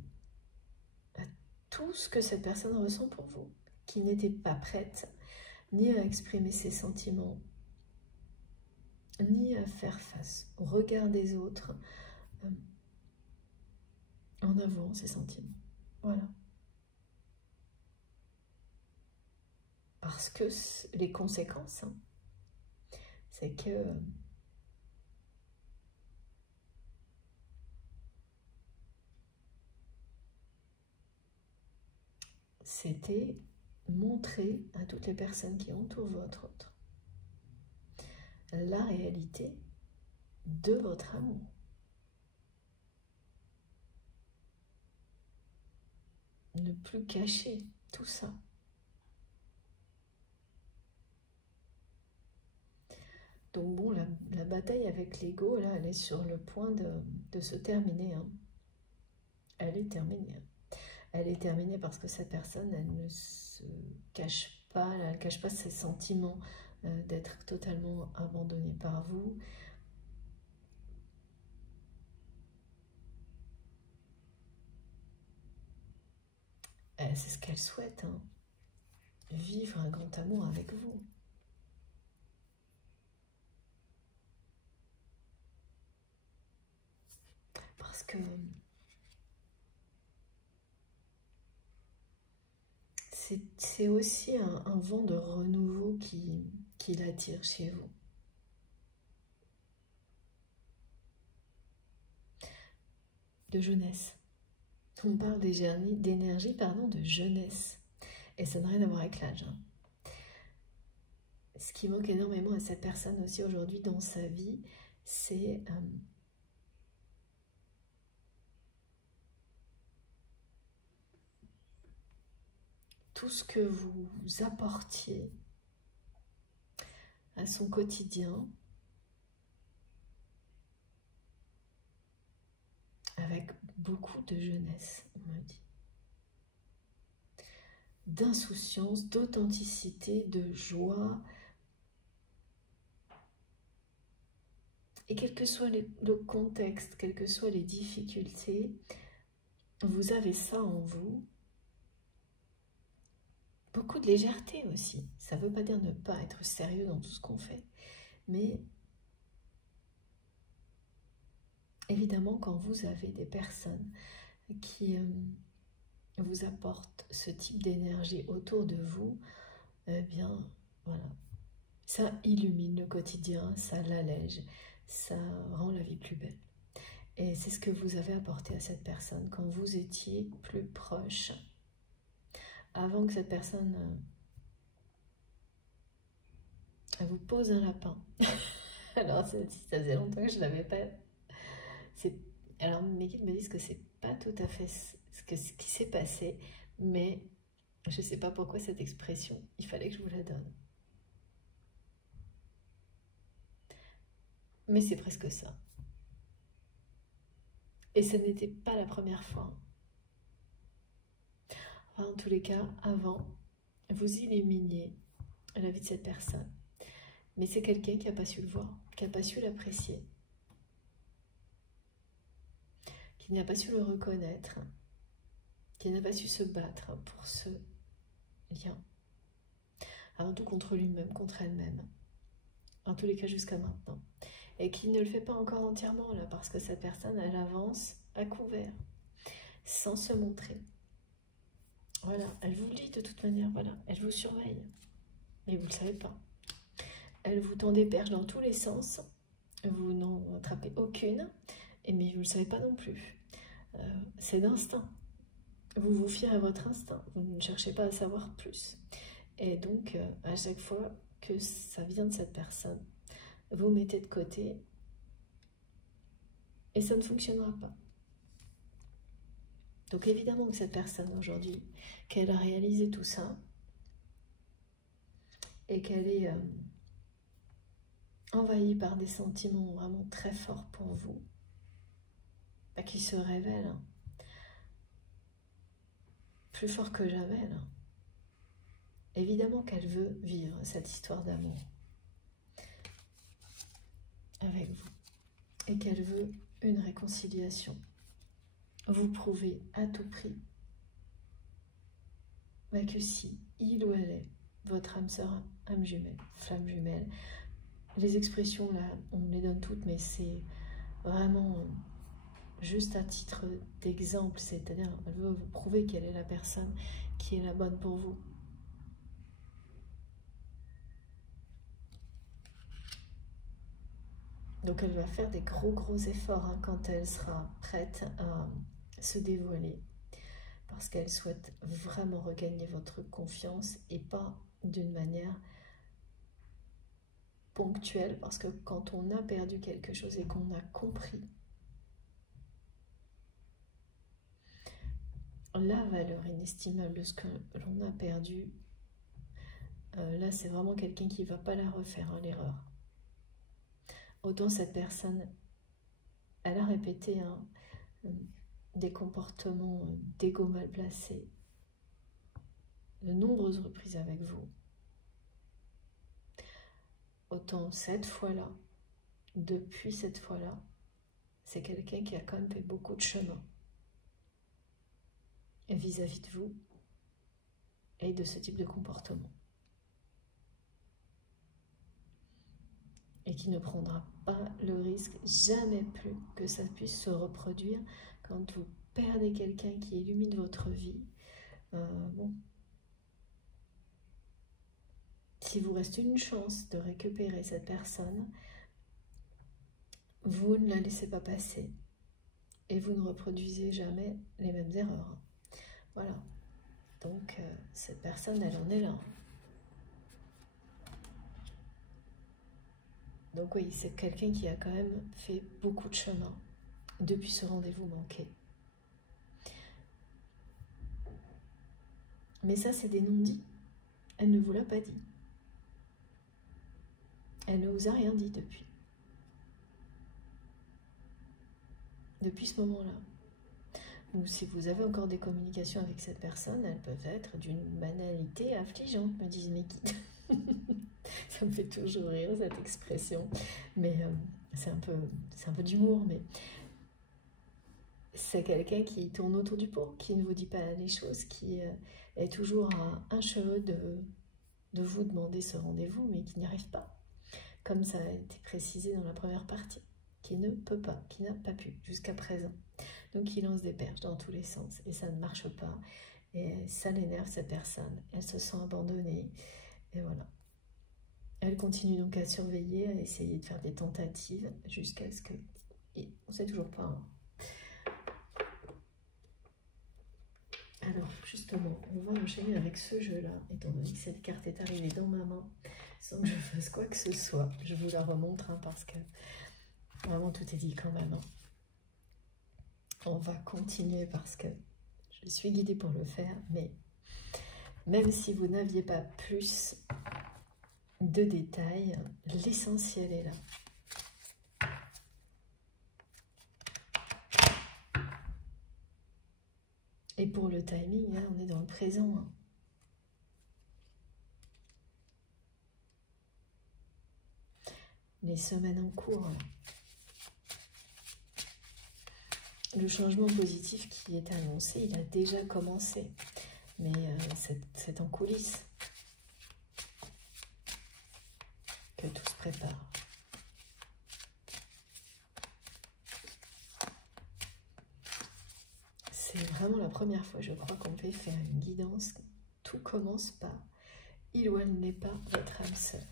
à tout ce que cette personne ressent pour vous, qui n'était pas prête ni à exprimer ses sentiments, ni à faire face au regard des autres en avouant ses sentiments. Voilà. Parce que les conséquences, hein, c'est que c'était montrer à toutes les personnes qui entourent votre autre la réalité de votre amour. Ne plus cacher tout ça. Donc bon, la bataille avec l'ego, là, elle est sur le point de se terminer. Hein. Elle est terminée. Elle est terminée parce que cette personne, elle ne se cache pas, elle ne cache pas ses sentiments d'être totalement abandonnée par vous. C'est ce qu'elle souhaite, hein. Vivre un grand amour avec vous. Parce que c'est aussi un vent de renouveau qui l'attire chez vous. De jeunesse. On parle d'énergie, de jeunesse. Et ça n'a rien à voir avec l'âge. Hein. Ce qui manque énormément à cette personne aussi aujourd'hui dans sa vie, c'est tout ce que vous apportiez à son quotidien avec beaucoup de jeunesse, on me dit. D'insouciance, d'authenticité, de joie. Et quel que soit le contexte, quelles que soient les difficultés, vous avez ça en vous. Beaucoup de légèreté aussi. Ça ne veut pas dire ne pas être sérieux dans tout ce qu'on fait. Mais évidemment, quand vous avez des personnes qui vous apportent ce type d'énergie autour de vous, eh bien, voilà. Ça illumine le quotidien, ça l'allège, ça rend la vie plus belle. Et c'est ce que vous avez apporté à cette personne quand vous étiez plus proche. Avant que cette personne elle vous pose un lapin. Alors, ça faisait longtemps que je ne l'avais pas. Alors, mes guides me disent que c'est pas tout à fait ce qui s'est passé, mais je ne sais pas pourquoi cette expression, il fallait que je vous la donne. Mais c'est presque ça. Et ce n'était pas la première fois. Enfin, en tous les cas, avant, vous illuminiez la vie de cette personne. Mais c'est quelqu'un qui n'a pas su le voir, qui n'a pas su l'apprécier, qui n'a pas su le reconnaître, qui n'a pas su se battre pour ce lien. Avant tout contre lui-même, contre elle-même. En tous les cas jusqu'à maintenant. Et qui ne le fait pas encore entièrement là, parce que cette personne, elle avance à couvert, sans se montrer. Voilà, elle vous lit de toute manière, voilà, elle vous surveille, mais vous ne le savez pas. Elle vous tend des perches dans tous les sens, vous n'en attrapez aucune, mais vous ne le savez pas non plus. C'est d'instinct. Vous vous fiez à votre instinct, vous ne cherchez pas à savoir plus. Et donc, à chaque fois que ça vient de cette personne, vous mettez de côté et ça ne fonctionnera pas. Donc évidemment que cette personne aujourd'hui, qu'elle a réalisé tout ça et qu'elle est envahie par des sentiments vraiment très forts pour vous, bah, qui se révèlent plus fort que jamais là. Évidemment qu'elle veut vivre cette histoire d'amour avec vous et qu'elle veut une réconciliation. Vous prouvez à tout prix que si il ou elle est votre âme sœur, âme jumelle, flamme jumelle, les expressions là, on les donne toutes, mais c'est vraiment juste à titre d'exemple, c'est-à-dire elle veut vous prouver qu'elle est la personne qui est la bonne pour vous. Donc elle va faire des gros efforts hein, quand elle sera prête à se dévoiler, parce qu'elle souhaite vraiment regagner votre confiance et pas d'une manière ponctuelle, parce que quand on a perdu quelque chose et qu'on a compris la valeur inestimable de ce que l'on a perdu, là c'est vraiment quelqu'un qui ne va pas la refaire, hein, l'erreur. Autant cette personne, elle a répété hein, des comportements d'égo mal placés de nombreuses reprises avec vous. Autant cette fois-là, depuis cette fois-là, c'est quelqu'un qui a quand même fait beaucoup de chemin vis-à-vis de vous et de ce type de comportement. Et qui ne prendra pas le risque jamais plus que ça puisse se reproduire quand vous perdez quelqu'un qui illumine votre vie. Bon. Si vous reste une chance de récupérer cette personne, vous ne la laissez pas passer et vous ne reproduisez jamais les mêmes erreurs. Voilà. Donc, cette personne, elle en est là. Donc oui, c'est quelqu'un qui a quand même fait beaucoup de chemin depuis ce rendez-vous manqué. Mais ça, c'est des non-dits. Elle ne vous l'a pas dit. Elle ne vous a rien dit depuis. Depuis ce moment-là. Ou si vous avez encore des communications avec cette personne, elles peuvent être d'une banalité affligeante, me disent mes guides. Ça me fait toujours rire cette expression, mais c'est un peu d'humour, mais c'est quelqu'un qui tourne autour du pot, qui ne vous dit pas les choses, qui est toujours à un cheveu de vous demander ce rendez-vous, mais qui n'y arrive pas, comme ça a été précisé dans la première partie, qui ne peut pas, qui n'a pas pu jusqu'à présent. Donc il lance des perches dans tous les sens, et ça ne marche pas, et ça l'énerve cette personne, elle se sent abandonnée, et voilà. Elle continue donc à surveiller, à essayer de faire des tentatives jusqu'à ce que... Et on ne sait toujours pas. Hein. Alors, justement, on va enchaîner avec ce jeu-là, étant donné que cette carte est arrivée dans ma main, sans que je fasse quoi que ce soit. Je vous la remontre, hein, parce que vraiment tout est dit quand même. Hein. On va continuer parce que je suis guidée pour le faire, mais même si vous n'aviez pas plus de détails, l'essentiel est là. Et pour le timing, là, on est dans le présent. Hein. Les semaines en cours. Hein. Le changement positif qui est annoncé, il a déjà commencé. Mais c'est en coulisses que tout se prépare. c'est vraiment la première fois, je crois, qu'on peut faire une guidance. Tout commence par « il ou elle n'est pas votre âme sœur ».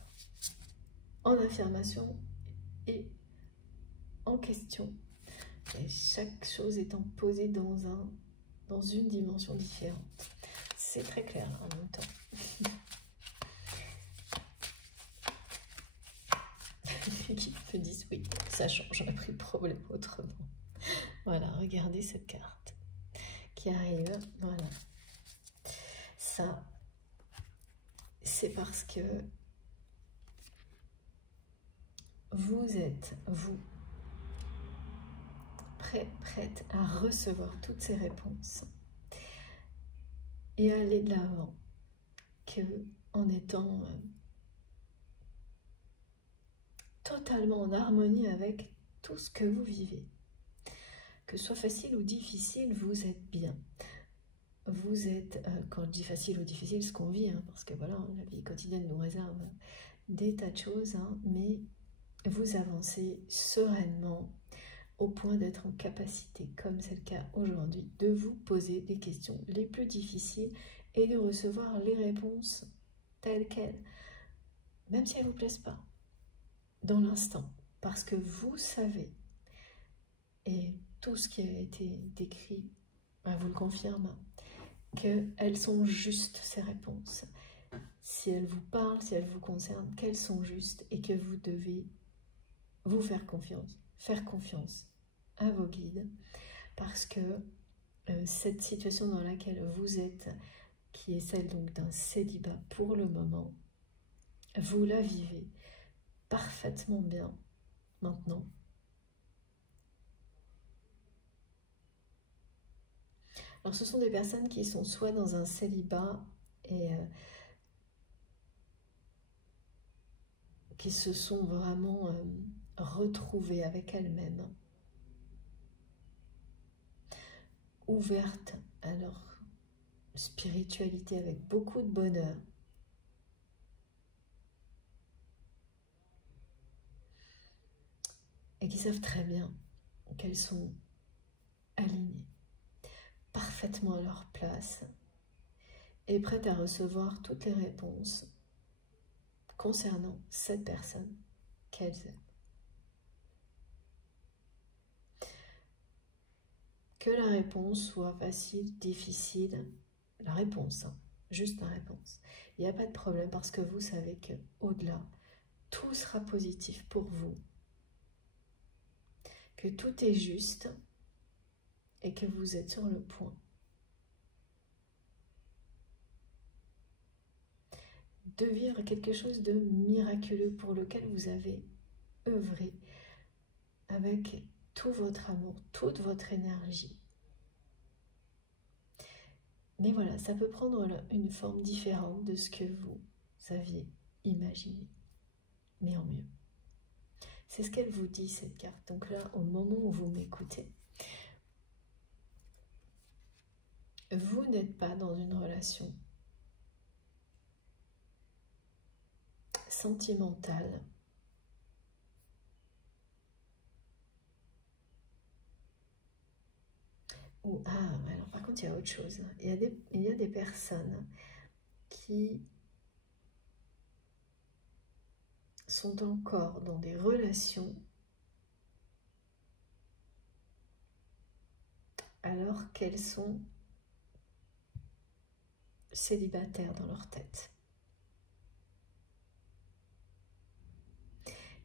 En affirmation et en question. Et chaque chose étant posée dans une dimension différente. C'est très clair en même temps. Qui me disent oui, ça change, on a pris le problème autrement. Voilà, regardez cette carte qui arrive. Voilà. Ça, c'est parce que vous êtes, vous, prête à recevoir toutes ces réponses et à aller de l'avant, que en étant totalement en harmonie avec tout ce que vous vivez. Que ce soit facile ou difficile, vous êtes bien. Vous êtes, quand je dis facile ou difficile, ce qu'on vit, hein, parce que voilà, la vie quotidienne nous réserve des tas de choses, hein, mais vous avancez sereinement au point d'être en capacité, comme c'est le cas aujourd'hui, de vous poser des questions les plus difficiles et de recevoir les réponses telles quelles, même si elles ne vous plaisent pas, dans l'instant, parce que vous savez, et tout ce qui a été décrit vous le confirme, qu'elles sont justes, ces réponses. Si elles vous parlent, si elles vous concernent, qu'elles sont justes et que vous devez vous faire confiance à vos guides, parce que cette situation dans laquelle vous êtes, qui est celle donc d'un célibat pour le moment, vous la vivez parfaitement bien maintenant. Alors ce sont des personnes qui sont soit dans un célibat et qui se sont vraiment retrouvées avec elles-mêmes, ouvertes à leur spiritualité avec beaucoup de bonheur, et qui savent très bien qu'elles sont alignées, parfaitement à leur place, et prêtes à recevoir toutes les réponses concernant cette personne qu'elles aiment. Que la réponse soit facile, difficile, la réponse, hein, juste la réponse. Il n'y a pas de problème parce que vous savez qu'au-delà, tout sera positif pour vous, que tout est juste et que vous êtes sur le point de vivre quelque chose de miraculeux pour lequel vous avez œuvré avec tout votre amour, toute votre énergie. Mais voilà, ça peut prendre une forme différente de ce que vous aviez imaginé, mais en mieux. C'est ce qu'elle vous dit, cette carte. Donc là, au moment où vous m'écoutez, vous n'êtes pas dans une relation sentimentale ou alors par contre il y a autre chose. Il y a des personnes qui sont encore dans des relations alors qu'elles sont célibataires dans leur tête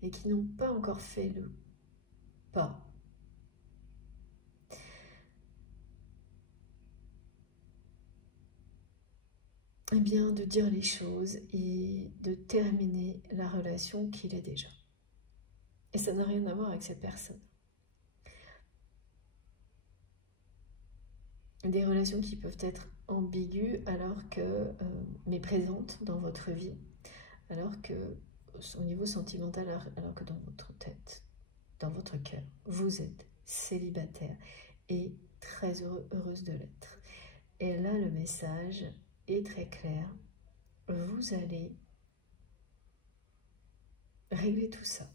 et qui n'ont pas encore fait le pas eh bien, de dire les choses et de terminer la relation qu'il est déjà. Et ça n'a rien à voir avec cette personne. Des relations qui peuvent être ambiguës alors que, mais présentes dans votre vie, alors que au niveau sentimental, alors que dans votre tête, dans votre cœur, vous êtes célibataire et très heureuse de l'être. Et là, le message est très clair. Vous allez régler tout ça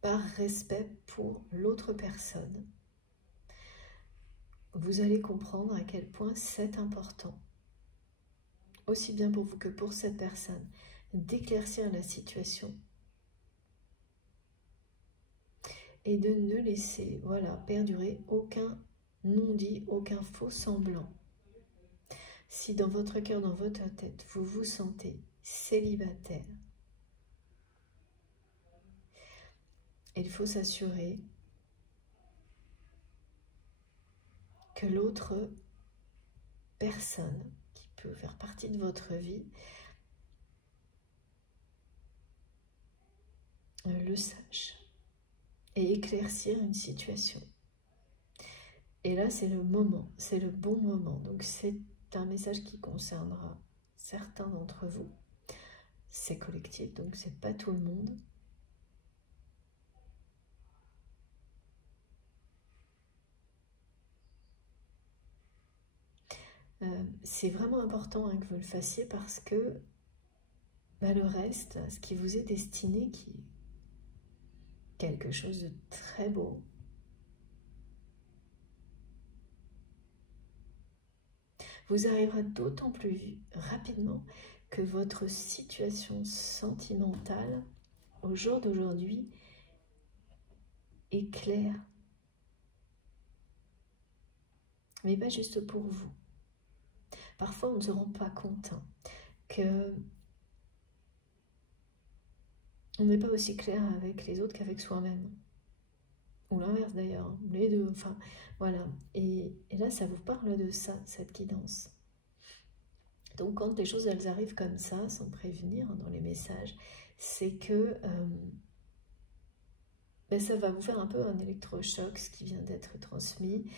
par respect pour l'autre personne vous allez comprendre à quel point c'est important, aussi bien pour vous que pour cette personne, d'éclaircir la situation et de ne laisser, voilà, perdurer aucun non-dit, aucun faux semblant. Si dans votre cœur, dans votre tête, vous vous sentez célibataire, il faut s'assurer que l'autre personne qui peut faire partie de votre vie le sache et éclaircir une situation. Et là, c'est le moment, c'est le bon moment. Donc, c'est un message qui concernera certains d'entre vous. C'est collectif, donc c'est pas tout le monde. C'est vraiment important que vous le fassiez parce que le reste, ce qui vous est destiné, qui est quelque chose de très beau, vous arrivera d'autant plus rapidement que votre situation sentimentale au jour d'aujourd'hui est claire. Mais pas juste pour vous. Parfois, on ne se rend pas compte que on n'est pas aussi clair avec les autres qu'avec soi-même. Ou l'inverse d'ailleurs, les deux, enfin, voilà. Et là, ça vous parle de ça, cette guidance. Donc, quand les choses, elles arrivent comme ça, sans prévenir dans les messages, c'est que ça va vous faire un peu un électrochoc, ce qui vient d'être transmis.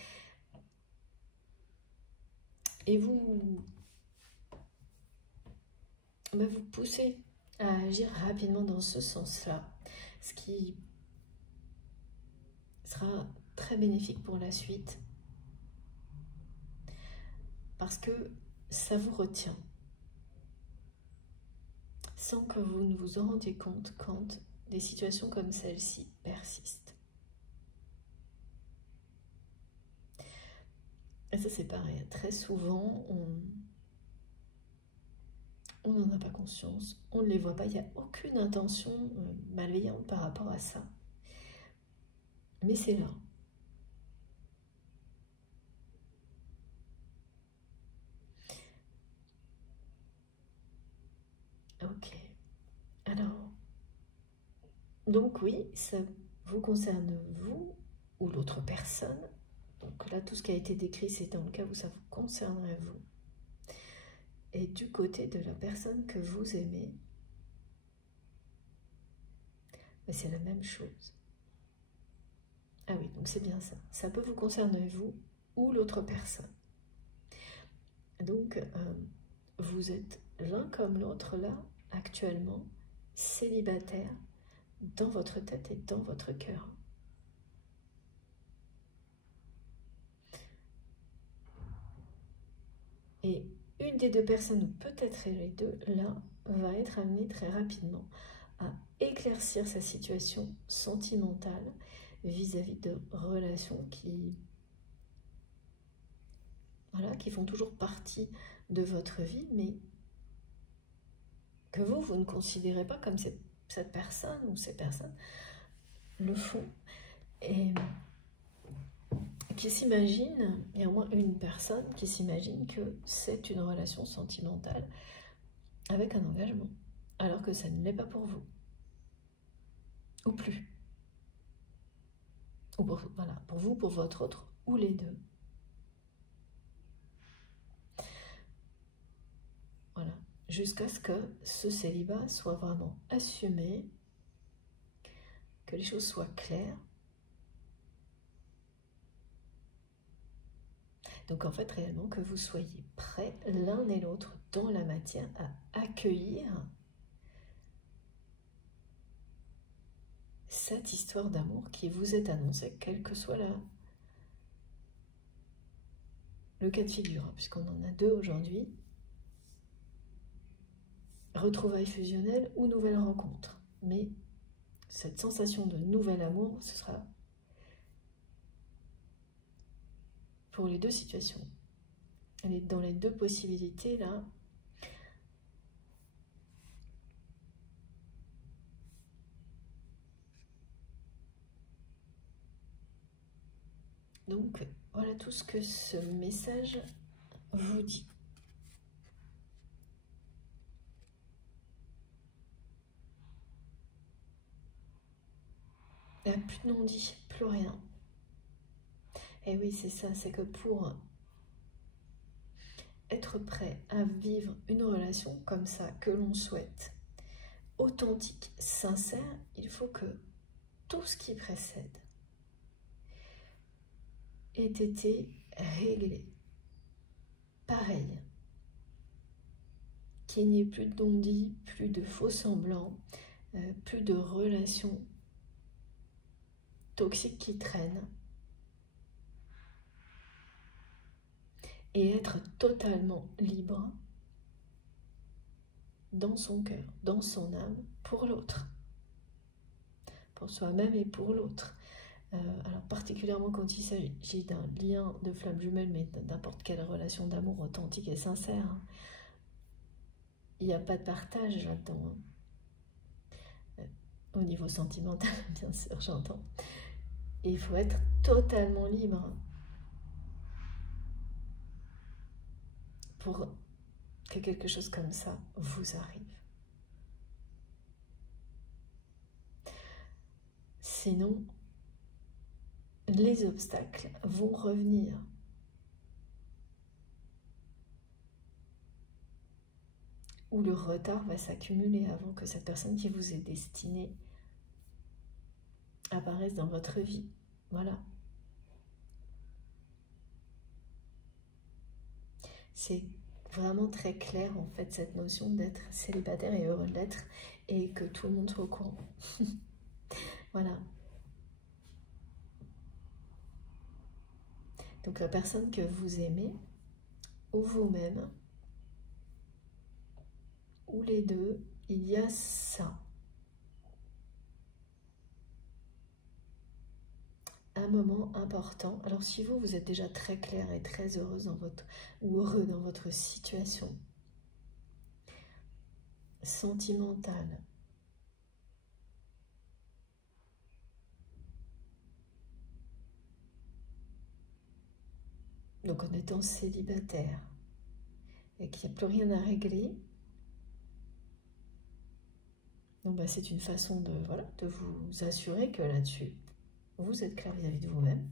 Et vous poussez à agir rapidement dans ce sens-là, ce qui sera très bénéfique pour la suite, parce que ça vous retient, sans que vous ne vous en rendiez compte quand des situations comme celle-ci persistent. Et ça, c'est pareil, très souvent, on n'en a pas conscience, on ne les voit pas, il n'y a aucune intention malveillante par rapport à ça. Mais c'est là. Ok. Alors, donc oui, ça vous concerne vous ou l'autre personne. Donc là, tout ce qui a été décrit, c'est dans le cas où ça vous concernerait vous. Et du côté de la personne que vous aimez, c'est la même chose. Ah oui, donc c'est bien ça. Ça peut vous concerner vous ou l'autre personne. Donc, vous êtes l'un comme l'autre là, actuellement, célibataire, dans votre tête et dans votre cœur. Et une des deux personnes, ou peut-être les deux, là, va être amenée très rapidement à éclaircir sa situation sentimentale vis-à-vis de relations qui font toujours partie de votre vie, mais que vous ne considérez pas comme cette personne ou ces personnes le font. Et qui s'imagine, il y a au moins une personne qui s'imagine que c'est une relation sentimentale avec un engagement, alors que ça ne l'est pas pour vous. Ou plus. Ou pour vous, pour votre autre, ou les deux. Voilà. Jusqu'à ce que ce célibat soit vraiment assumé, que les choses soient claires. Donc en fait, réellement, que vous soyez prêts l'un et l'autre dans la matière à accueillir cette histoire d'amour qui vous est annoncée, quel que soit le cas de figure, puisqu'on en a deux aujourd'hui. Retrouvailles fusionnelles ou nouvelle rencontre. Mais cette sensation de nouvel amour, ce sera pour les deux situations. Elle est dans les deux possibilités là. Donc voilà tout ce que ce message vous dit. Il n'y a plus de non-dit, plus rien. Et oui, c'est ça, c'est que pour être prêt à vivre une relation comme ça, que l'on souhaite, authentique, sincère, il faut que tout ce qui précède ait été réglé. Pareil, qu'il n'y ait plus de non-dit, plus de faux semblants, plus de relations toxiques qui traînent. Et être totalement libre dans son cœur, dans son âme, pour l'autre. Pour soi-même et pour l'autre. Alors particulièrement quand il s'agit d'un lien de flamme jumelle, mais n'importe quelle relation d'amour authentique et sincère, hein, il n'y a pas de partage là-dedans. Hein. Au niveau sentimental, bien sûr, j'entends. Il faut être totalement libre pour que quelque chose comme ça vous arrive. Sinon, les obstacles vont revenir. Ou le retard va s'accumuler avant que cette personne qui vous est destinée apparaisse dans votre vie. Voilà. C'est vraiment très clair en fait cette notion d'être célibataire et heureux de l'être et que tout le monde soit au courant. Voilà. Donc la personne que vous aimez, ou vous-même, ou les deux, il y a ça. Un moment important. Alors si vous êtes déjà très clair et très heureuse dans votre, ou heureux dans votre situation sentimentale, donc en étant célibataire et qu'il n'y a plus rien à régler, donc bah, c'est une façon de, voilà, de vous assurer que là-dessus, vous êtes clair vis-à-vis de vous-même.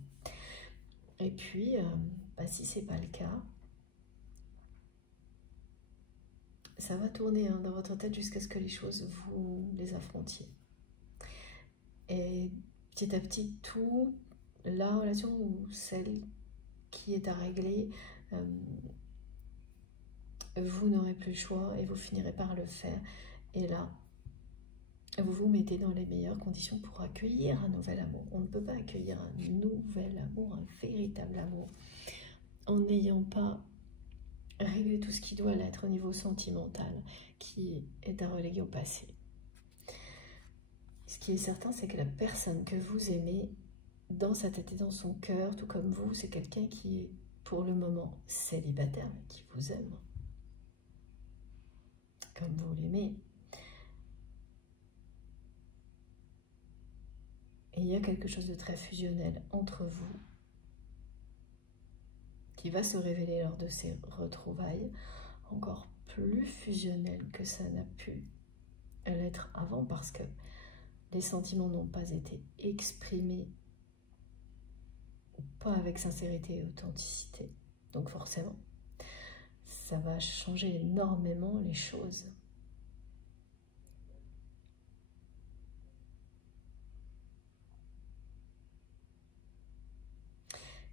Et puis, bah, si ce n'est pas le cas, ça va tourner hein, dans votre tête jusqu'à ce que les choses, vous les affrontiez. Et petit à petit, tout, la relation ou celle qui est à régler, vous n'aurez plus le choix et vous finirez par le faire. Et là, vous vous mettez dans les meilleures conditions pour accueillir un nouvel amour. On ne peut pas accueillir un nouvel amour, un véritable amour, en n'ayant pas réglé tout ce qui doit l'être au niveau sentimental, qui est à reléguer au passé. Ce qui est certain, c'est que la personne que vous aimez, dans sa tête et dans son cœur, tout comme vous, c'est quelqu'un qui est pour le moment célibataire, mais qui vous aime, comme vous l'aimez. Et il y a quelque chose de très fusionnel entre vous qui va se révéler lors de ces retrouvailles, encore plus fusionnel que ça n'a pu l'être avant, parce que les sentiments n'ont pas été exprimés, pas avec sincérité et authenticité. Donc forcément, ça va changer énormément les choses.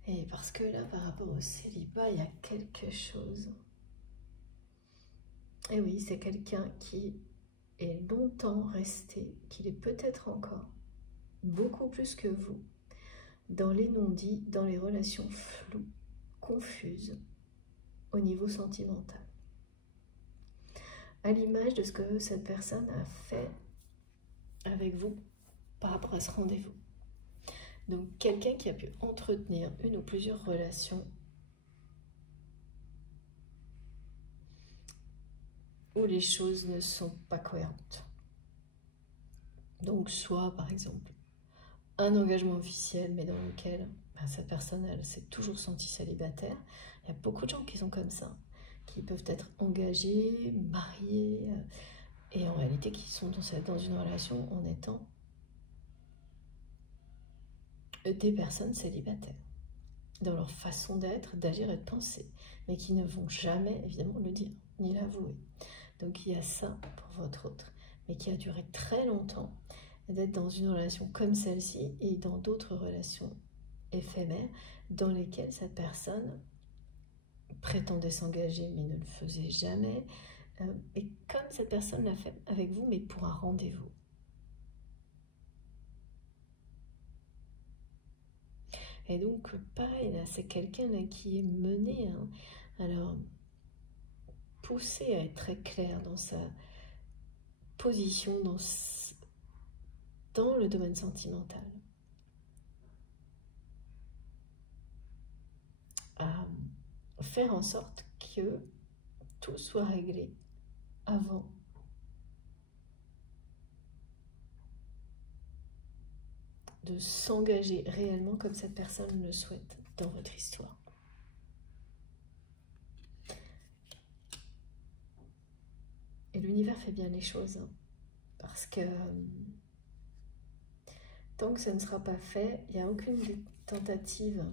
Et parce que là, par rapport au célibat, il y a quelque chose. Et oui, c'est quelqu'un qui est longtemps resté, qu'il est peut-être encore, beaucoup plus que vous, dans les non-dits, dans les relations floues, confuses, au niveau sentimental. À l'image de ce que cette personne a fait avec vous par rapport à ce rendez-vous. Donc, quelqu'un qui a pu entretenir une ou plusieurs relations où les choses ne sont pas cohérentes. Donc soit par exemple un engagement officiel mais dans lequel cette personne elle s'est toujours sentie célibataire. Il y a beaucoup de gens qui sont comme ça, qui peuvent être engagés, mariés et en réalité qui sont dans une relation en étant des personnes célibataires dans leur façon d'être, d'agir et de penser, mais qui ne vont jamais évidemment le dire ni l'avouer. Donc il y a ça pour votre autre, mais qui a duré très longtemps, d'être dans une relation comme celle-ci et dans d'autres relations éphémères dans lesquelles cette personne prétendait s'engager mais ne le faisait jamais, et comme cette personne l'a fait avec vous mais pour un rendez-vous. Et donc pareil là, c'est quelqu'un là qui est mené, hein, alors poussé à être très clair dans sa position dans le domaine sentimental, à faire en sorte que tout soit réglé avant de s'engager réellement comme cette personne le souhaite dans votre histoire. Et l'univers fait bien les choses, hein, parce que tant que ça ne sera pas fait, il n'y a aucune des tentatives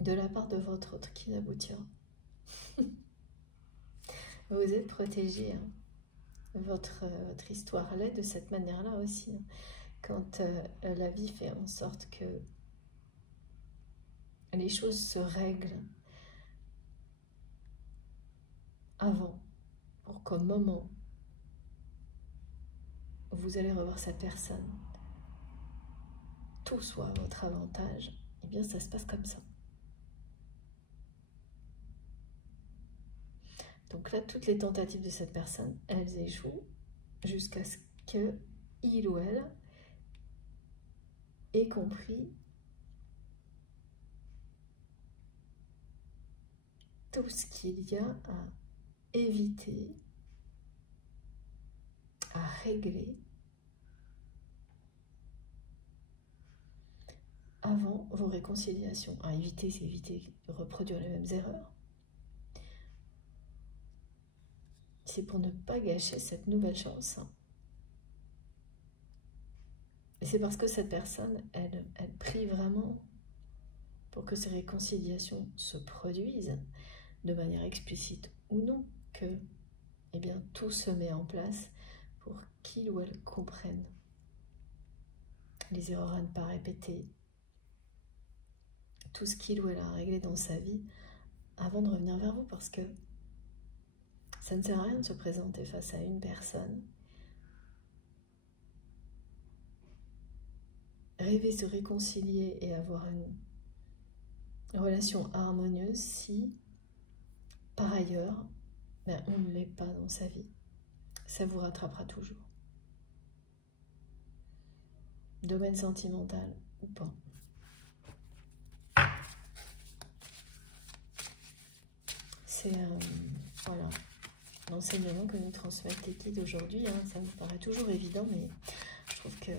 de la part de votre autre qui n'aboutira. Vous êtes protégé, hein. Votre histoire l'est de cette manière-là aussi, hein. Quand la vie fait en sorte que les choses se règlent avant, pour qu'au moment où vous allez revoir cette personne, tout soit à votre avantage, eh bien ça se passe comme ça. Donc là, toutes les tentatives de cette personne, elles échouent jusqu'à ce que il ou elle ait compris tout ce qu'il y a à éviter, à régler avant vos réconciliations. À éviter, c'est éviter de reproduire les mêmes erreurs. C'est pour ne pas gâcher cette nouvelle chance. Et c'est parce que cette personne, elle prie vraiment pour que ces réconciliations se produisent de manière explicite ou non, que eh bien, tout se met en place pour qu'il ou elle comprenne les erreurs à ne pas répéter, tout ce qu'il ou elle a réglé dans sa vie avant de revenir vers vous, parce que ça ne sert à rien de se présenter face à une personne, rêver se réconcilier et avoir une relation harmonieuse si, par ailleurs, on ne l'est pas dans sa vie. Ça vous rattrapera toujours. Domaine sentimental ou pas. C'est voilà, l'enseignement que nous transmettent les guides aujourd'hui, hein. Ça me paraît toujours évident, mais je trouve que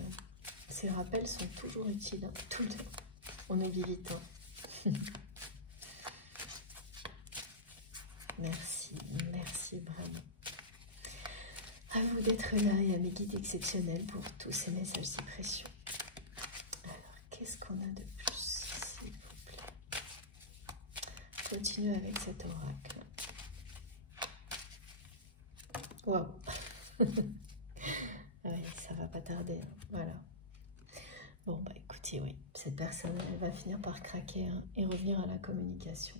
ces rappels sont toujours utiles, hein, tout le temps. On oublie vite, hein. Merci, merci vraiment. À vous d'être là et à mes guides exceptionnels pour tous ces messages si précieux. Alors, qu'est-ce qu'on a de plus, s'il vous plaît? Continuez avec cet oracle. Waouh. Oui, ça va pas tarder, hein. Voilà. Bon, bah écoutez, oui, cette personne, elle va finir par craquer, hein, et revenir à la communication.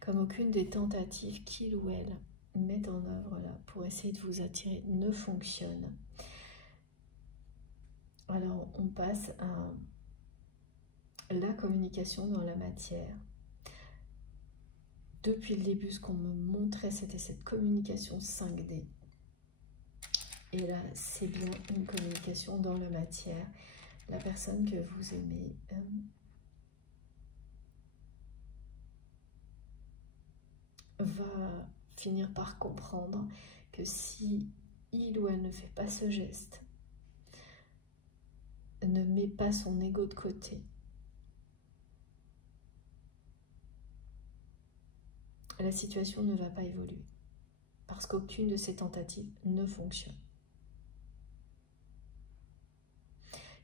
Comme aucune des tentatives qu'il ou elle met en œuvre là pour essayer de vous attirer ne fonctionne. Alors, on passe à la communication dans la matière. Depuis le début, ce qu'on me montrait, c'était cette communication 5D. Et là, c'est bien une communication dans la matière. La personne que vous aimez va finir par comprendre que si il ou elle ne fait pas ce geste, ne met pas son ego de côté, la situation ne va pas évoluer. Parce qu'aucune de ces tentatives ne fonctionne.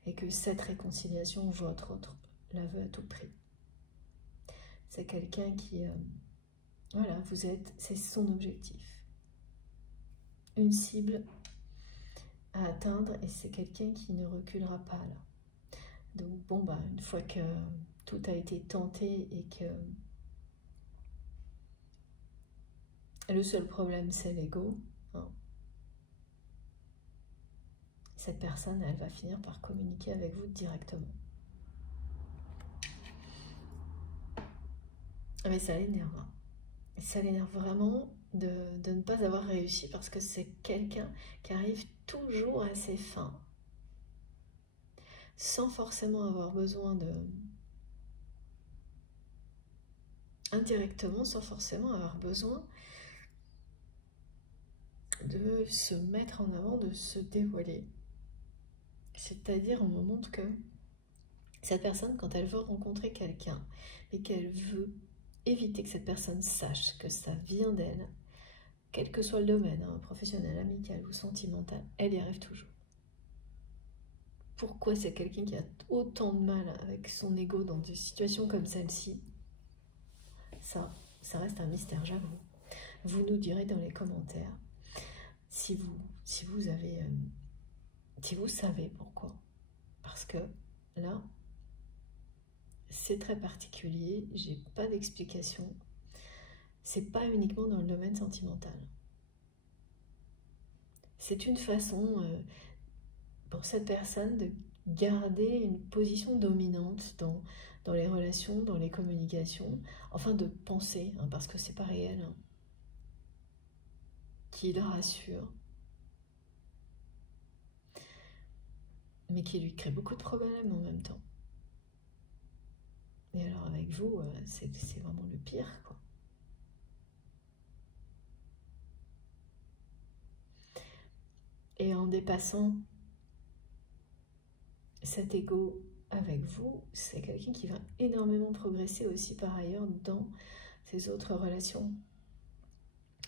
Et que cette réconciliation, votre autre, la veut à tout prix. C'est quelqu'un qui, voilà, vous êtes, c'est son objectif. Une cible à atteindre et c'est quelqu'un qui ne reculera pas là. Donc bon, bah, une fois que tout a été tenté et que le seul problème c'est l'ego, hein, cette personne, elle va finir par communiquer avec vous directement. Mais ça l'énerve. Hein. Ça l'énerve vraiment de ne pas avoir réussi parce que c'est quelqu'un qui arrive toujours à ses fins sans forcément avoir besoin de... indirectement, sans forcément avoir besoin de se mettre en avant, de se dévoiler. C'est-à-dire, on me montre que cette personne, quand elle veut rencontrer quelqu'un et qu'elle veut éviter que cette personne sache que ça vient d'elle, quel que soit le domaine, hein, professionnel, amical ou sentimental, elle y arrive toujours. Pourquoi c'est quelqu'un qui a autant de mal avec son ego dans des situations comme celle-ci? Ça reste un mystère, j'avoue. Vous nous direz dans les commentaires si vous avez, si vous savez pourquoi. Parce que là, c'est très particulier, j'ai pas d'explication. C'est pas uniquement dans le domaine sentimental. C'est une façon pour cette personne de garder une position dominante dans les relations, dans les communications, enfin de penser, hein, parce que c'est pas réel, hein, qui la rassure, mais qui lui crée beaucoup de problèmes en même temps. Et alors avec vous, c'est vraiment le pire, quoi. Et en dépassant cet ego avec vous, c'est quelqu'un qui va énormément progresser aussi par ailleurs dans ses autres relations.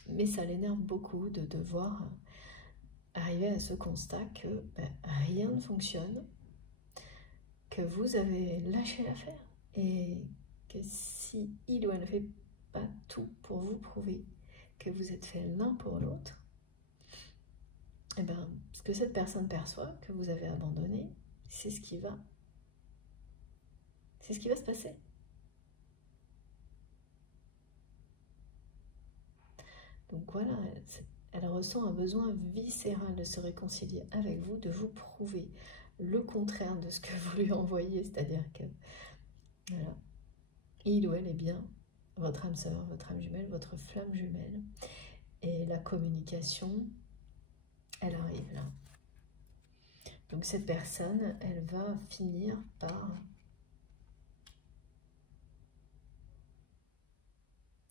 Mais ça l'énerve beaucoup de devoir arriver à ce constat que rien ne fonctionne, que vous avez lâché l'affaire et que si il ou elle ne fait pas tout pour vous prouver que vous êtes fait l'un pour l'autre, et bien, ce que cette personne perçoit, que vous avez abandonné, c'est ce qui va se passer. Donc voilà, elle ressent un besoin viscéral de se réconcilier avec vous, de vous prouver le contraire de ce que vous lui envoyez, c'est-à-dire que voilà, il ou elle est bien votre âme sœur, votre âme jumelle, votre flamme jumelle, et la communication, elle arrive là. Donc cette personne, elle va finir par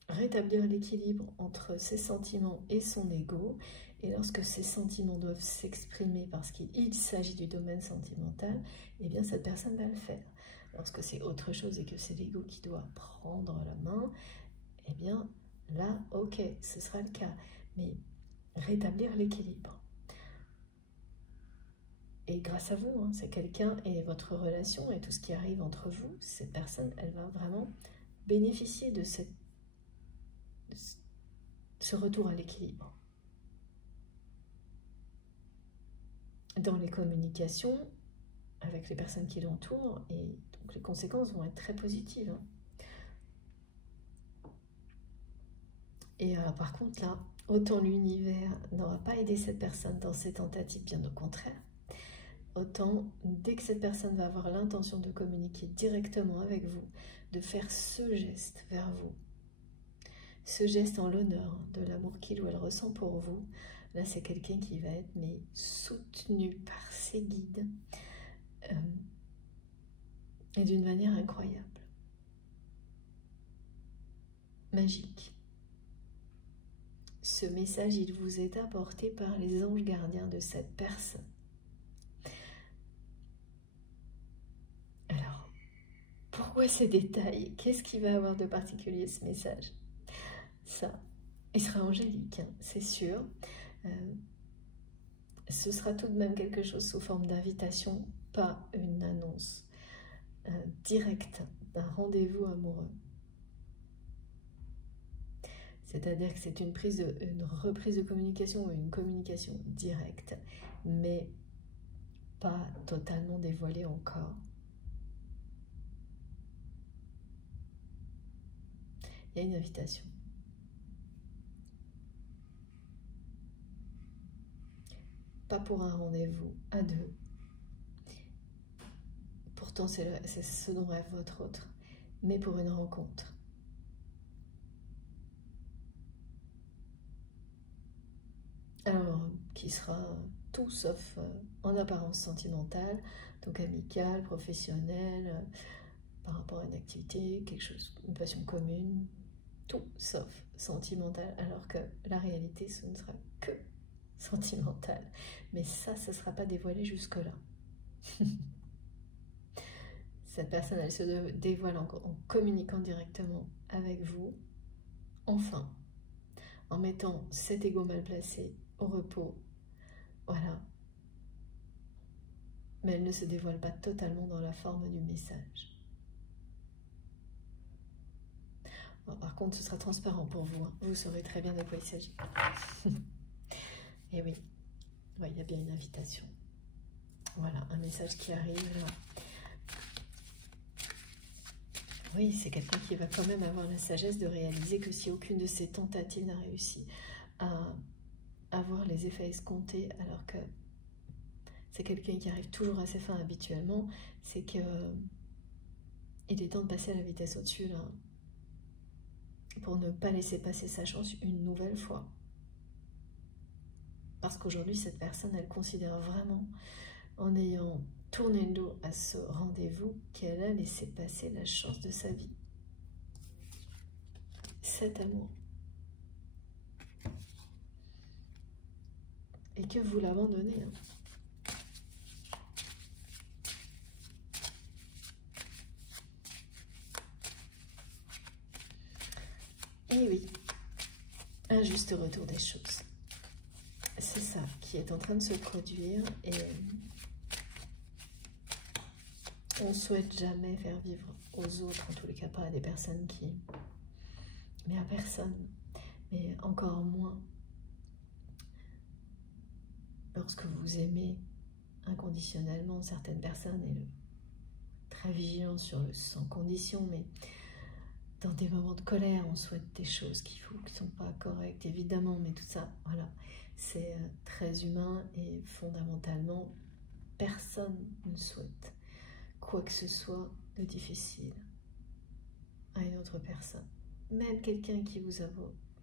rétablir l'équilibre entre ses sentiments et son ego. Et lorsque ces sentiments doivent s'exprimer parce qu'il s'agit du domaine sentimental, eh bien cette personne va le faire. Lorsque c'est autre chose et que c'est l'ego qui doit prendre la main, eh bien là, ok, ce sera le cas. Mais rétablir l'équilibre. Et grâce à vous, hein, c'est quelqu'un et votre relation et tout ce qui arrive entre vous, cette personne, elle va vraiment bénéficier de ce retour à l'équilibre. Dans les communications, avec les personnes qui l'entourent, et donc les conséquences vont être très positives. Hein. Et par contre là, autant l'univers n'aura pas aidé cette personne dans ses tentatives, bien au contraire, autant dès que cette personne va avoir l'intention de communiquer directement avec vous, de faire ce geste vers vous, ce geste en l'honneur de l'amour qu'il ou elle ressent pour vous, là c'est quelqu'un qui va être soutenu par ses guides et d'une manière incroyable, magique. ce message, il vous est apporté par les anges gardiens de cette personne. Alors, pourquoi ces détails? Qu'est-ce qu'il va avoir de particulier ce message? Ça, il sera angélique, hein, c'est sûr. Ce sera tout de même quelque chose sous forme d'invitation, pas une annonce directe d'un rendez-vous amoureux. C'est-à-dire que c'est une reprise de communication ou une communication directe, mais pas totalement dévoilée encore. Il y a une invitation. Pas pour un rendez-vous à deux. Pourtant, c'est ce dont rêve votre autre, mais pour une rencontre. Alors, qui sera tout sauf en apparence sentimentale, donc amicale, professionnelle, par rapport à une activité, quelque chose, une passion commune, tout sauf sentimental, alors que la réalité, ce ne sera que sentimental. Mais ça ne sera pas dévoilé jusque-là. Cette personne, elle se dévoile en communiquant directement avec vous, enfin, en mettant cet ego mal placé au repos, voilà. Mais elle ne se dévoile pas totalement dans la forme du message. Bon, par contre, ce sera transparent pour vous, hein. Vous saurez très bien de quoi il s'agit. Et oui, ouais, il y a bien une invitation. Voilà, un message qui arrive là. Oui, c'est quelqu'un qui va quand même avoir la sagesse de réaliser que si aucune de ses tentatives n'a réussi à avoir les effets escomptés, alors que c'est quelqu'un qui arrive toujours à ses fins habituellement, c'est que il est temps de passer à la vitesse au-dessus là, pour ne pas laisser passer sa chance une nouvelle fois. Parce qu'aujourd'hui, cette personne, elle considère vraiment, en ayant tourné le dos à ce rendez-vous, qu'elle a laissé passer la chance de sa vie. Cet amour. Et que vous l'abandonnez. Hein. Et oui, un juste retour des choses. C'est ça qui est en train de se produire et on ne souhaite jamais faire vivre aux autres, en tous les cas pas à des personnes qui... Mais à personne, mais encore moins lorsque vous aimez inconditionnellement certaines personnes et très vigilant sur le sans condition, mais dans des moments de colère, on souhaite des choses qui ne sont pas correctes, évidemment, mais tout ça, voilà, c'est très humain et fondamentalement, personne ne souhaite quoi que ce soit de difficile à une autre personne. Même quelqu'un qui vous a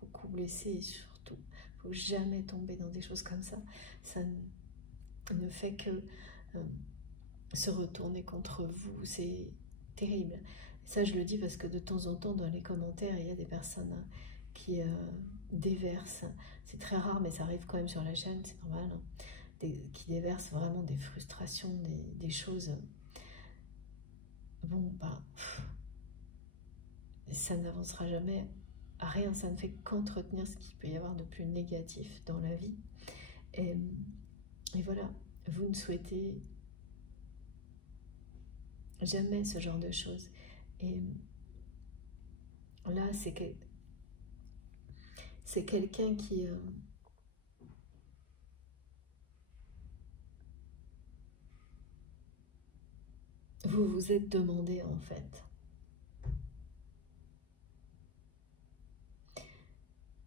beaucoup blessé, et surtout, il ne faut jamais tomber dans des choses comme ça. Ça ne fait que se retourner contre vous, c'est terrible. Ça, je le dis parce que de temps en temps, dans les commentaires, il y a des personnes qui déversent, c'est très rare, mais ça arrive quand même sur la chaîne, c'est normal, hein, qui déversent vraiment des frustrations, des choses... Bon, bah, ça n'avancera jamais à rien, ça ne fait qu'entretenir ce qu'il peut y avoir de plus négatif dans la vie. Et voilà, vous ne souhaitez jamais ce genre de choses. Et là, c'est quelqu'un qui... vous vous êtes demandé, en fait.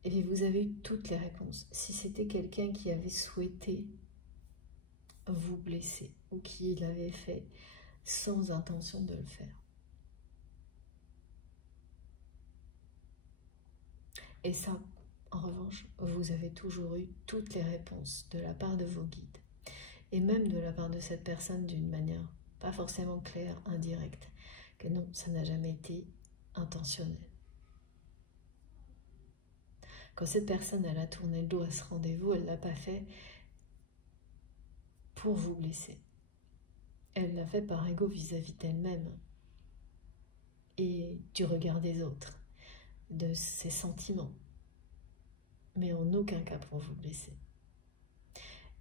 Et puis vous avez eu toutes les réponses. Si c'était quelqu'un qui avait souhaité vous blesser ou qui l'avait fait sans intention de le faire. Et ça, en revanche, vous avez toujours eu toutes les réponses de la part de vos guides. Et même de la part de cette personne d'une manière pas forcément claire, indirecte. Que non, ça n'a jamais été intentionnel. Quand cette personne, elle a tourné le dos à ce rendez-vous, elle ne l'a pas fait pour vous blesser. Elle l'a fait par ego vis-à-vis d'elle-même et du regard des autres, de ses sentiments, mais en aucun cas pour vous blesser.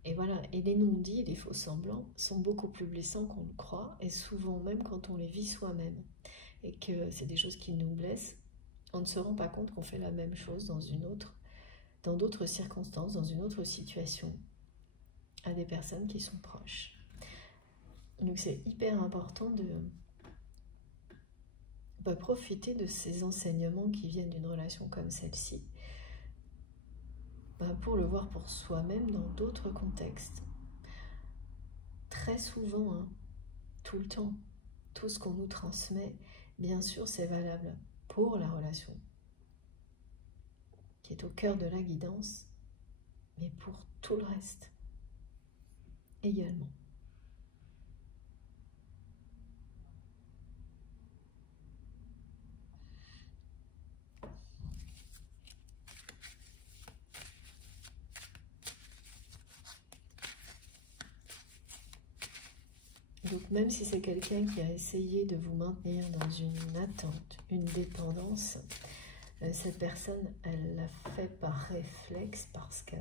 Et voilà, et les non-dits, les faux semblants sont beaucoup plus blessants qu'on le croit, et souvent même quand on les vit soi-même, et que c'est des choses qui nous blessent, on ne se rend pas compte qu'on fait la même chose dans d'autres circonstances, dans une autre situation, à des personnes qui sont proches. Donc c'est hyper important de profiter de ces enseignements qui viennent d'une relation comme celle-ci, pour le voir pour soi-même dans d'autres contextes. Très souvent, hein, tout le temps, tout ce qu'on nous transmet, bien sûr, c'est valable pour la relation, qui est au cœur de la guidance, mais pour tout le reste également. Donc même si c'est quelqu'un qui a essayé de vous maintenir dans une attente, une dépendance, cette personne, elle l'a fait par réflexe parce que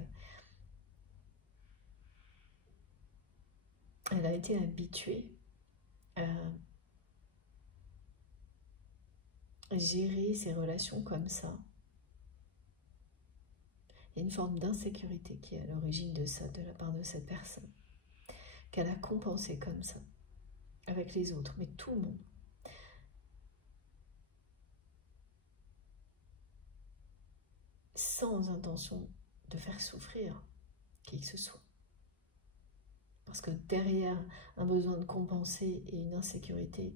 elle a été habituée à gérer ses relations comme ça. Il y a une forme d'insécurité qui est à l'origine de ça, de la part de cette personne, qu'elle a compensé comme ça, avec les autres, mais tout le monde. Sans intention de faire souffrir qui que ce soit. Parce que derrière un besoin de compenser et une insécurité,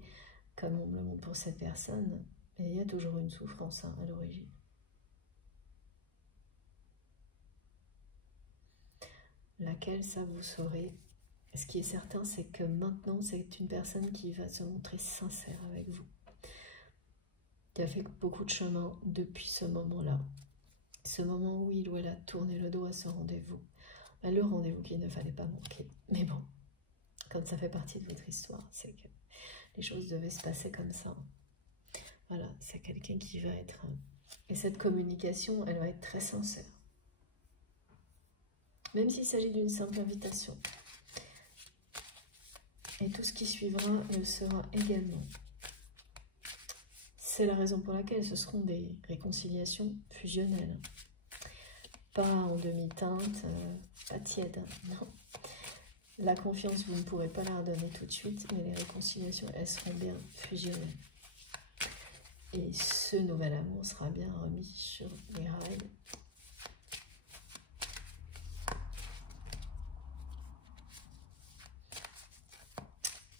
comme on me le montre pour cette personne, il y a toujours une souffrance à l'origine. Laquelle, ça vous saurez. Ce qui est certain, c'est que maintenant, c'est une personne qui va se montrer sincère avec vous. Qui a fait beaucoup de chemin depuis ce moment-là. Ce moment où il ou elle a tourné le dos à ce rendez-vous. Le rendez-vous qu'il ne fallait pas manquer. Mais bon, quand ça fait partie de votre histoire, c'est que les choses devaient se passer comme ça. Voilà, c'est quelqu'un qui va être... Et cette communication, elle va être très sincère. Même s'il s'agit d'une simple invitation. Et tout ce qui suivra le sera également. C'est la raison pour laquelle ce seront des réconciliations fusionnelles. Pas en demi-teinte, pas tiède, non. La confiance, vous ne pourrez pas la redonner tout de suite, mais les réconciliations, elles seront bien fusionnelles. Et ce nouvel amour sera bien remis sur les rails.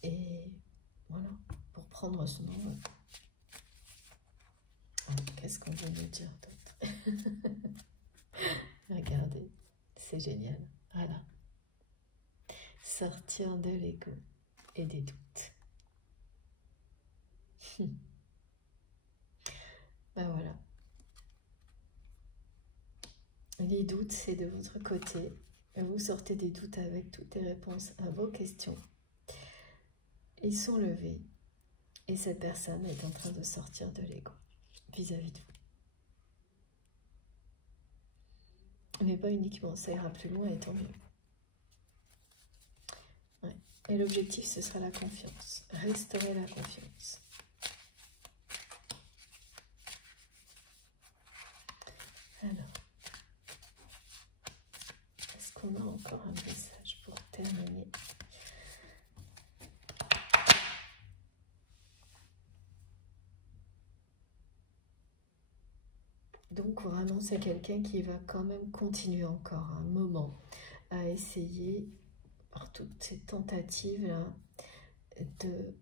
Et voilà, pour prendre son envol. Qu'est-ce qu'on veut nous dire d'autre? Regardez, c'est génial. Voilà. Sortir de l'ego et des doutes. Ben voilà. Les doutes, c'est de votre côté. Vous sortez des doutes avec toutes les réponses à vos questions. Ils sont levés. Et cette personne est en train de sortir de l'ego vis-à-vis de vous. Mais pas uniquement, ça ira plus loin et tant mieux. Ouais. Et l'objectif, ce sera la confiance. Restaurer la confiance. Alors, est-ce qu'on a encore un message pour terminer? Donc vraiment, c'est quelqu'un qui va quand même continuer encore un moment à essayer, par toutes ces tentatives-là, de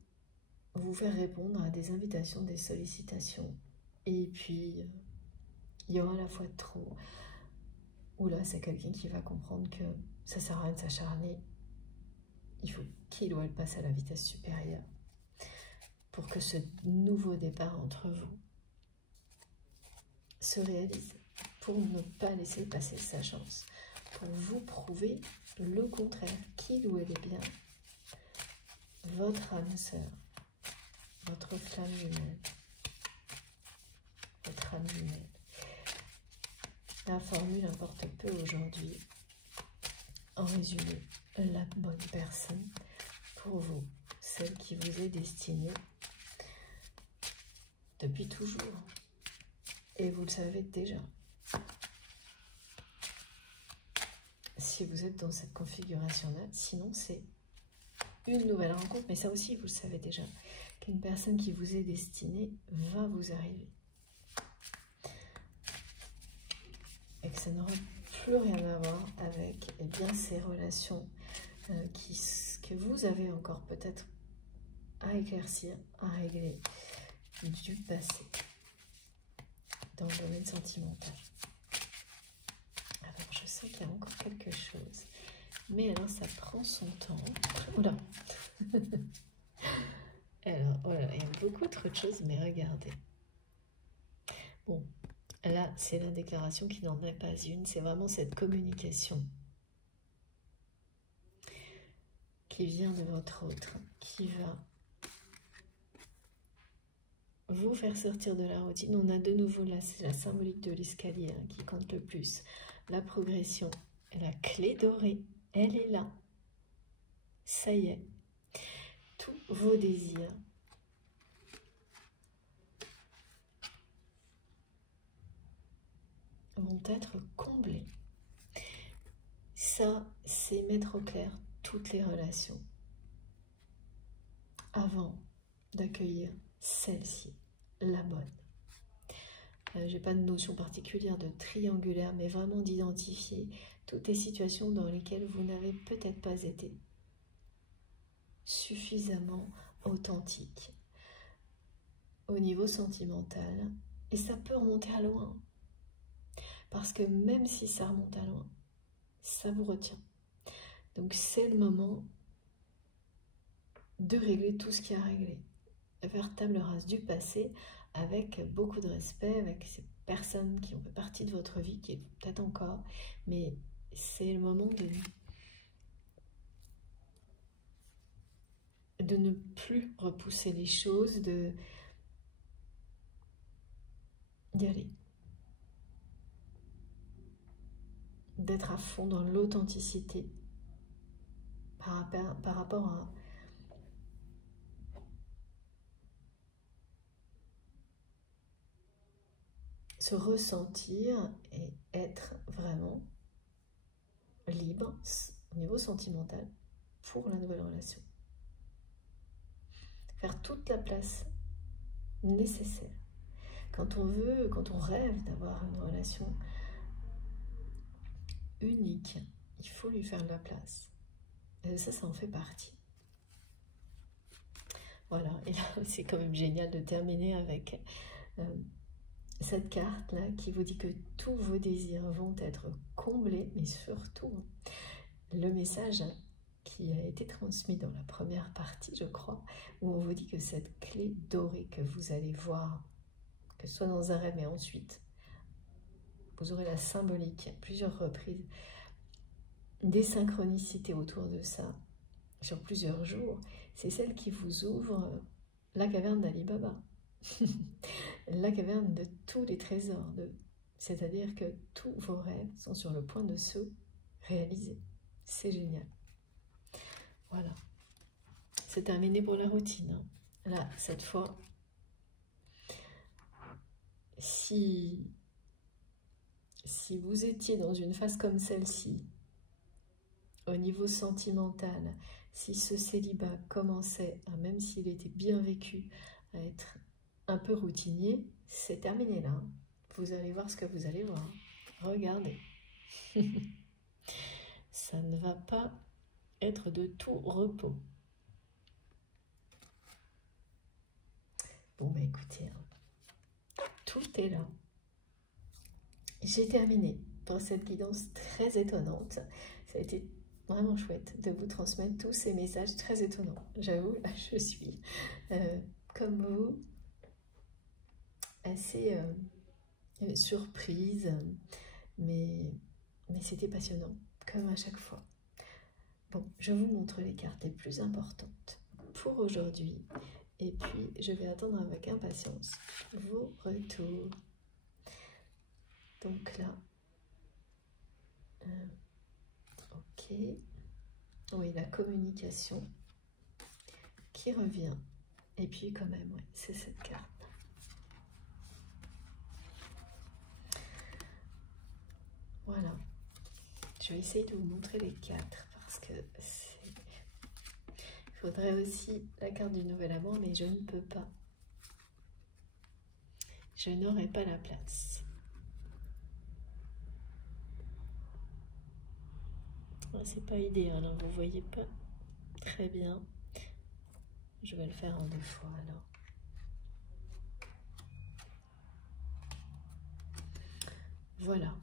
vous faire répondre à des invitations, des sollicitations. Et puis, il y aura à la fois trop. Ou là, c'est quelqu'un qui va comprendre que ça sert à rien de s'acharner. Il faut qu'il ou elle passe à la vitesse supérieure pour que ce nouveau départ entre vous se réalise pour ne pas laisser passer sa chance, pour vous prouver le contraire, qu'il ou elle est bien, votre âme sœur, votre flamme jumelle, votre âme jumelle. La formule importe peu aujourd'hui. En résumé, la bonne personne pour vous, celle qui vous est destinée depuis toujours. Et vous le savez déjà. Si vous êtes dans cette configuration-là, sinon c'est une nouvelle rencontre, mais ça aussi vous le savez déjà, qu'une personne qui vous est destinée va vous arriver. Et que ça n'aura plus rien à voir avec ces relations que vous avez encore peut-être à éclaircir, à régler du passé dans le domaine sentimental. Alors je sais qu'il y a encore quelque chose, mais alors ça prend son temps. Oula. Alors voilà, il y a beaucoup trop de choses, mais regardez. Bon. Là, c'est la déclaration qui n'en est pas une, c'est vraiment cette communication qui vient de votre autre, qui va vous faire sortir de la routine. On a de nouveau là, c'est la symbolique de l'escalier qui compte le plus. La progression, la clé dorée, elle est là. Ça y est, tous vos désirs vont être comblés. Ça, c'est mettre au clair toutes les relations avant d'accueillir celle-ci, la bonne. J'ai pas de notion particulière de triangulaire, mais vraiment d'identifier toutes les situations dans lesquelles vous n'avez peut-être pas été suffisamment authentique au niveau sentimental, et ça peut remonter à loin. Parce que même si ça remonte à loin, ça vous retient. Donc c'est le moment de régler tout ce qui a réglé. De faire table rase du passé avec beaucoup de respect, avec ces personnes qui ont fait partie de votre vie, qui est peut-être encore, mais c'est le moment de ne plus repousser les choses, d'y aller. D'être à fond dans l'authenticité par rapport à se ressentir et être vraiment libre au niveau sentimental pour la nouvelle relation. Faire toute la place nécessaire. Quand on rêve d'avoir une relation unique, il faut lui faire de la place. Et ça en fait partie. Voilà, et là c'est quand même génial de terminer avec cette carte-là qui vous dit que tous vos désirs vont être comblés, mais surtout le message qui a été transmis dans la première partie, je crois, où on vous dit que cette clé dorée que vous allez voir, que ce soit dans un rêve, mais ensuite, vous aurez la symbolique à plusieurs reprises, des synchronicités autour de ça, sur plusieurs jours, c'est celle qui vous ouvre la caverne d'Ali Baba. La caverne de tous les trésors, c'est-à-dire que tous vos rêves sont sur le point de se réaliser. C'est génial. Voilà. C'est terminé pour la routine. Là, cette fois, si vous étiez dans une phase comme celle-ci, au niveau sentimental, si ce célibat commençait, même s'il était bien vécu, à être un peu routinier, c'est terminé là. Vous allez voir ce que vous allez voir. Regardez. Ça ne va pas être de tout repos. Bon, bah écoutez, tout est là. J'ai terminé pour cette guidance très étonnante. Ça a été vraiment chouette de vous transmettre tous ces messages très étonnants. J'avoue, là, je suis comme vous, assez surprise, mais c'était passionnant, comme à chaque fois. Bon, je vous montre les cartes les plus importantes pour aujourd'hui, et puis je vais attendre avec impatience vos retours. Donc là, ok, oui, la communication qui revient, et puis quand même, ouais, c'est cette carte. Voilà, je vais essayer de vous montrer les quatre parce que il faudrait aussi la carte du nouvel amour, mais je ne peux pas. Je n'aurai pas la place. C'est pas idéal, hein, vous voyez pas très bien. Je vais le faire en 2 fois alors. Voilà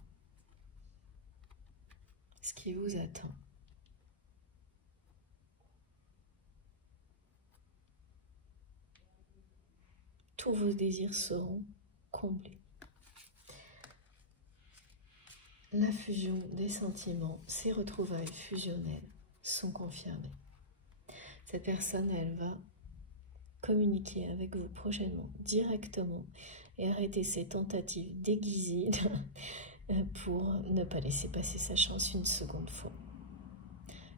ce qui vous attend. Tous vos désirs seront comblés. La fusion des sentiments, ces retrouvailles fusionnelles sont confirmées. Cette personne, elle va communiquer avec vous prochainement, directement, et arrêter ces tentatives déguisées pour ne pas laisser passer sa chance une seconde fois.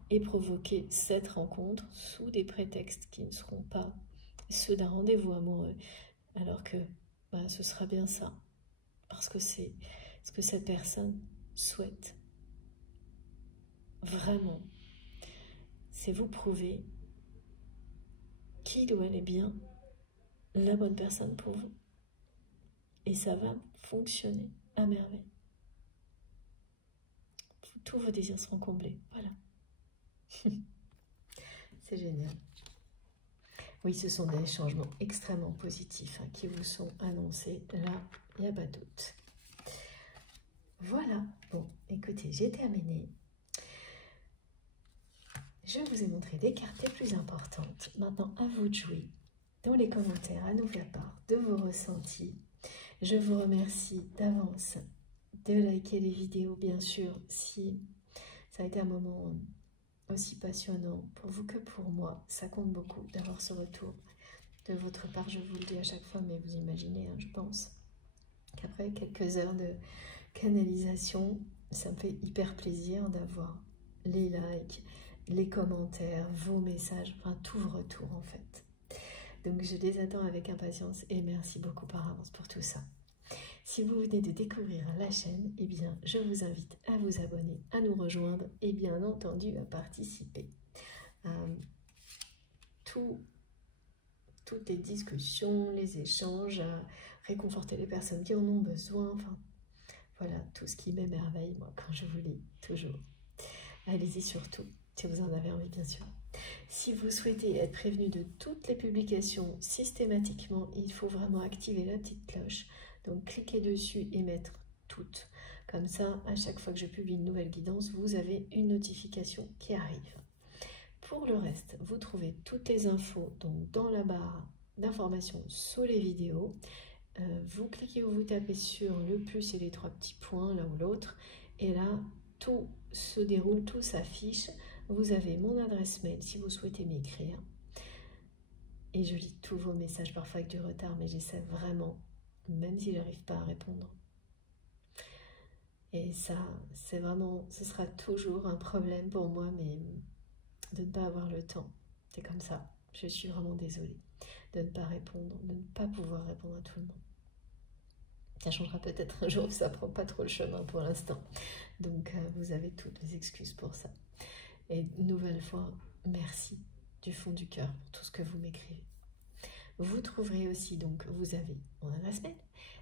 Et provoquer cette rencontre sous des prétextes qui ne seront pas ceux d'un rendez-vous amoureux, alors que ce sera bien ça, parce que c'est ce que cette personne souhaite. Vraiment, c'est vous prouver qu'il ou elle est bien la bonne personne pour vous. Et ça va fonctionner à merveille. Tous vos désirs seront comblés. Voilà. C'est génial. Oui, ce sont des changements extrêmement positifs qui vous sont annoncés. Là, il n'y a pas de doute. Voilà. Bon, écoutez, j'ai terminé. Je vous ai montré les cartes les plus importantes. Maintenant, à vous de jouer dans les commentaires, à nous faire part de vos ressentis. Je vous remercie d'avance de liker les vidéos, bien sûr, si ça a été un moment aussi passionnant pour vous que pour moi. Ça compte beaucoup d'avoir ce retour de votre part, je vous le dis à chaque fois, mais vous imaginez, je pense qu'après quelques heures de canalisation, ça me fait hyper plaisir d'avoir les likes, les commentaires, vos messages, enfin tout vos retours en fait. Donc je les attends avec impatience et merci beaucoup par avance pour tout ça. Si vous venez de découvrir la chaîne, eh bien je vous invite à vous abonner, à nous rejoindre et bien entendu à participer à toutes les discussions, les échanges, à réconforter les personnes qui en ont besoin, enfin voilà, tout ce qui m'émerveille moi quand je vous lis, toujours. Allez-y surtout, si vous en avez envie bien sûr. Si vous souhaitez être prévenu de toutes les publications systématiquement, il faut vraiment activer la petite cloche. Donc cliquez dessus et mettre toutes. Comme ça, à chaque fois que je publie une nouvelle guidance, vous avez une notification qui arrive. Pour le reste, vous trouvez toutes les infos donc dans la barre d'informations sous les vidéos. Vous cliquez ou vous tapez sur le plus et les 3 petits points, l'un ou l'autre. Et là, tout se déroule, tout s'affiche. Vous avez mon adresse mail si vous souhaitez m'écrire. Et je lis tous vos messages, parfois avec du retard, mais j'essaie vraiment, même si j'arrive pas à répondre. Et ça, c'est vraiment, ce sera toujours un problème pour moi, mais de ne pas avoir le temps. C'est comme ça. Je suis vraiment désolée de ne pas répondre, de ne pas pouvoir répondre à tout le monde. Ça changera peut-être un jour, ça prend pas trop le chemin pour l'instant. Donc vous avez toutes les excuses pour ça. Et une nouvelle fois, merci du fond du cœur pour tout ce que vous m'écrivez. Vous trouverez aussi, donc vous avez mon adresse mail,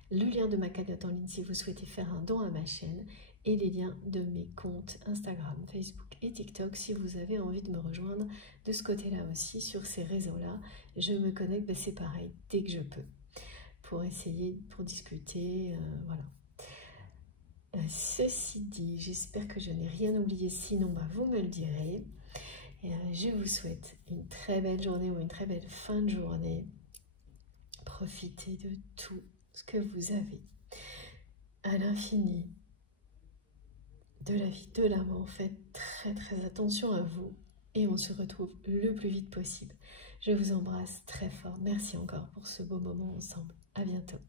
le lien de ma cagnotte en ligne si vous souhaitez faire un don à ma chaîne et les liens de mes comptes Instagram, Facebook et TikTok si vous avez envie de me rejoindre de ce côté-là aussi, sur ces réseaux-là. Je me connecte, c'est pareil, dès que je peux, pour essayer, pour discuter, voilà. Ceci dit, j'espère que je n'ai rien oublié, sinon vous me le direz. Et, je vous souhaite une très belle journée ou une très belle fin de journée. Profitez de tout ce que vous avez. à l'infini de la vie, de l'amour. Faites très attention à vous et on se retrouve le plus vite possible. Je vous embrasse très fort. Merci encore pour ce beau moment ensemble. À bientôt.